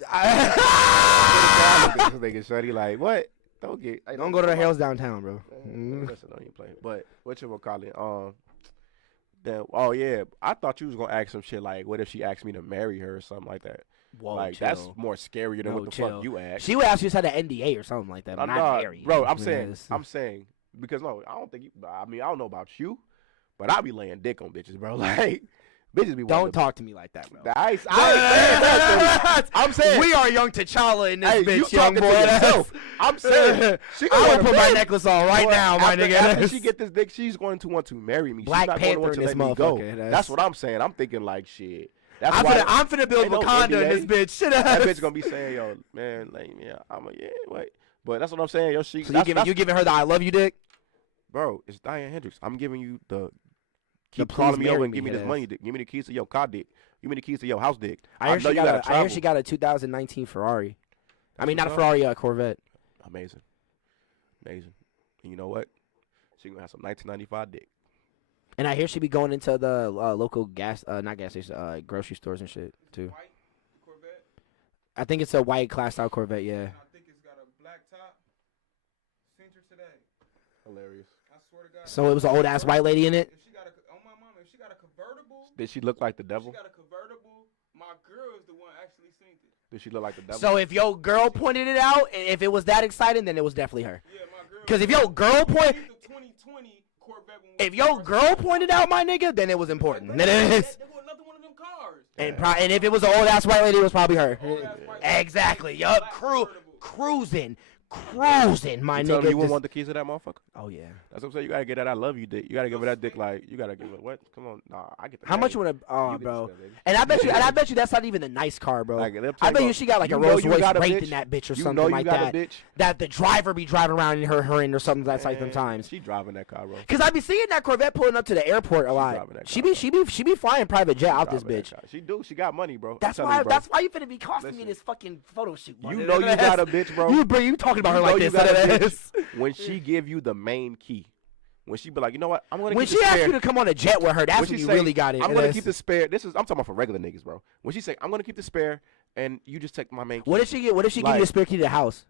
look at this nigga shorty like what? Don't get. Don't go to the Harold's downtown, bro. Listen, don't even play. But what you gonna call it? Then yeah, I thought you was gonna ask some shit like, what if she asked me to marry her or something like that? Whoa, like chill. that's more scarier than No, what the chill. fuck you asked. She would ask you to sign an NDA or something like that. But not marry. Bro, I'm Yes. saying because no, I don't think you. I mean, I don't know about you, but I be laying dick on bitches, bro. Like bitches be. Don't talk to me like that, bro. I ain't saying that. I'm saying we are young T'Challa in this hey, bitch, you young talking boy. to yourself. I'm saying she I gonna will wanna put my marry- necklace on right Boy, now, my nigga. After she get this dick, she's going to want to marry me. Black she's not Panther going to in want this to let me go. motherfucker. That's what I'm saying. I'm thinking like shit. That's I'm why finna build ain't no Wakanda in NDA. this bitch. Shit that bitch gonna be saying, yo, man, like, yeah, wait. But that's what I'm saying, yo. So That's you giving her the I love you dick? bro, it's Diane Hendricks. I'm giving you the The keep calling please me over marry and give me me this ass. money dick. Give me the keys to your car dick. Give me the keys to your house dick. I hear know you gotta travel. she got a 2019 Ferrari. I mean, That's not a what's up. Ferrari, a Corvette. Amazing. And you know what? She gonna have some 1995 dick. And I hear she be going into the local not gas station, grocery stores and shit too. White Corvette. I think it's a white class style Corvette. Yeah. And I think it's got a black top. Sent her today. Hilarious. I swear to God. So it was an old ass white lady in it. If she got on my mama, if she got a convertible, Did she look like the devil? she got a convertible. My girl is the one actually seen it. Did she look like the devil? So if your girl pointed it out, and if it was that exciting, then it was definitely her. Yeah, my girl. Because if your girl point, She's the 2020 Corvette. When we if your first- girl pointed out my nigga, then it was important. That was another one of them cars. And if it was an old ass white lady, it was probably her. Old-ass white Exactly. lady, Yup. black convertible. Cruising, my you telling nigga. me you wouldn't just- want the keys to that motherfucker? Oh yeah. That's what I'm saying. You gotta get that I love you dick. You gotta give her that dick like you gotta give her what? Come on, nah. I get the. How much name. would a You get the bro? spell, baby. And I bet you that's not even a nice car, bro. Like, they'll I take bet you off. she got like a You know Rolls you Royce got a raped bitch. in that bitch or You something know you like got a that. bitch. That the driver be driving around in her in or something that's like Man, sometimes. She driving that car, bro. Cause I be seeing that Corvette pulling up to the airport a lot. driving that She car, be flying private jet out this Driving that bitch. car. She do. She got money, bro. I'm That's telling why. you, bro. That's why you finna be costing me Listen. this fucking photo shoot. You man. know you got a bitch, bro. You talking about her You like know you this? got a that bitch ass. when she give you the main key. When she be like, you know what? I'm gonna When keep she the asks spare. you to come on a jet with her, that's When when she you say, really got it. I'm and gonna that's- keep the spare. I'm talking about for regular niggas, bro. When she say, I'm gonna keep the spare, and you just take my main key. What if she get? What if she give you a Like- spare key to the house?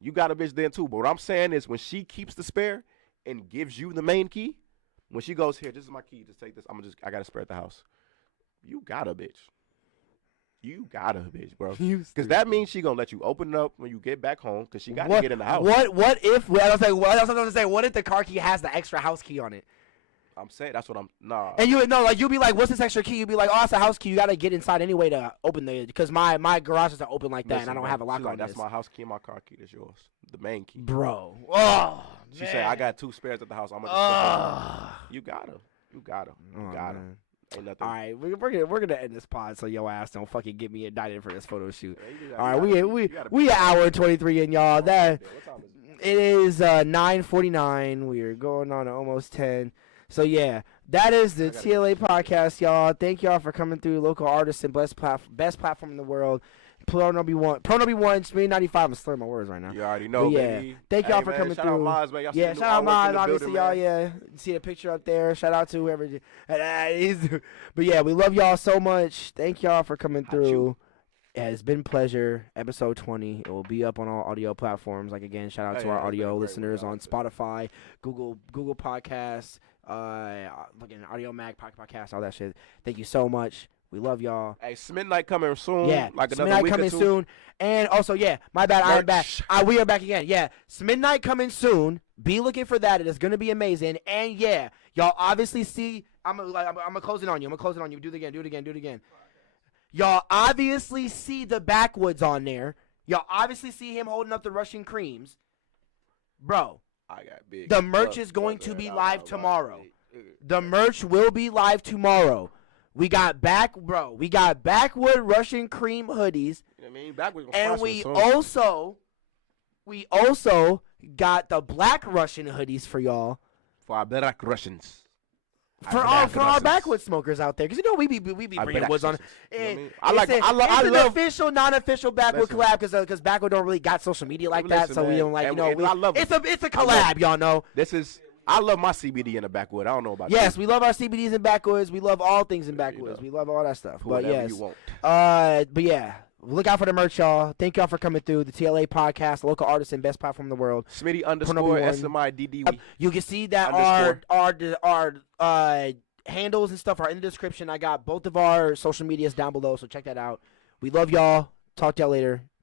You got a bitch then too. But what I'm saying is, when she keeps the spare and gives you the main key, when she goes, here, this is my key. Just take this. I got a spare at the house. You got a bitch. You got a bitch, bro. Because that means she gonna let you open it up when you get back home. Because she gotta get in the house. What if? I was gonna say, what if the car key has the extra house key on it? I'm saying that's what I'm. Nah. And you'll be like, what's this extra key? You'll be like, oh, it's a house key. You gotta get inside anyway to open because my garage is open like that, Listen, and I don't bro, have a lock she on like, that's this. my house key and my car key. That's yours. The main key. Bro. Oh. She said, I got 2 spares at the house. I'm gonna just put them in. You got her. You got her. You Oh, got her. man. Ain't nothing. All right, we're gonna end this pod so your ass don't fucking get me indicted for this photo shoot. Yeah, you All right, gotta- you gotta we an hour and 23 in, y'all. That What time is it? it is 9:49. We are going on to almost 10. So yeah, that is the T.L.A Podcast, y'all. Thank y'all for coming through. Local artists and best platform in the world. Pro No B1, Spring 95. I'm slurring my words right now. You already know, But yeah, baby. thank y'all Hey, for man, coming shout through. Out Miles, man. Y'all see Yeah, the shout new out artwork Miles, in the obviously, building, y'all. man. Yeah, see the picture up there. Shout out to whoever. But yeah, we love y'all so much. Thank y'all for coming through. It has been a pleasure. Episode 20. It will be up on all audio platforms. Like again, shout out to Hey, our it's been audio a great listeners week, on Spotify, Google Podcasts, fucking Audio Mac, Pocket Podcast, all that shit. Thank you so much. We love y'all. Hey, Midnight coming soon. Yeah, like another Midnight week coming or two. soon. And also, yeah, my bad, I am back. Merch. We are back again. Yeah, Midnight coming soon. Be looking for that. It is going to be amazing. And yeah, Y'all obviously see. I'm gonna close it on you. I'm gonna close it on you. Do it again. Y'all obviously see the backwoods on there. Y'all obviously see him holding up the Russian creams, bro. I got big. The merch is going to be live tomorrow. The merch will be live tomorrow. We got backwood Russian cream hoodies. You know what I mean? Backwood gonna And sponsor we also got the black Russian hoodies for y'all. for our black Russians. For our backwood smokers out there, because we be bringing woods on. I love official, non-official backwood collab because backwood don't really got social media like that, so we don't like I love it's a collab, y'all know. I love my CBD in the backwood. I don't know about yes, we love our CBDs in backwoods. We love all things in backwoods. We love all that stuff. But yes, you want. But yeah. Look out for the merch, y'all. Thank y'all for coming through the T.L.A Podcast, local artist and best platform in the world. Smitty _ SMIDD. You can see that our handles and stuff are in the description. I got both of our social medias down below, so check that out. We love y'all. Talk to y'all later.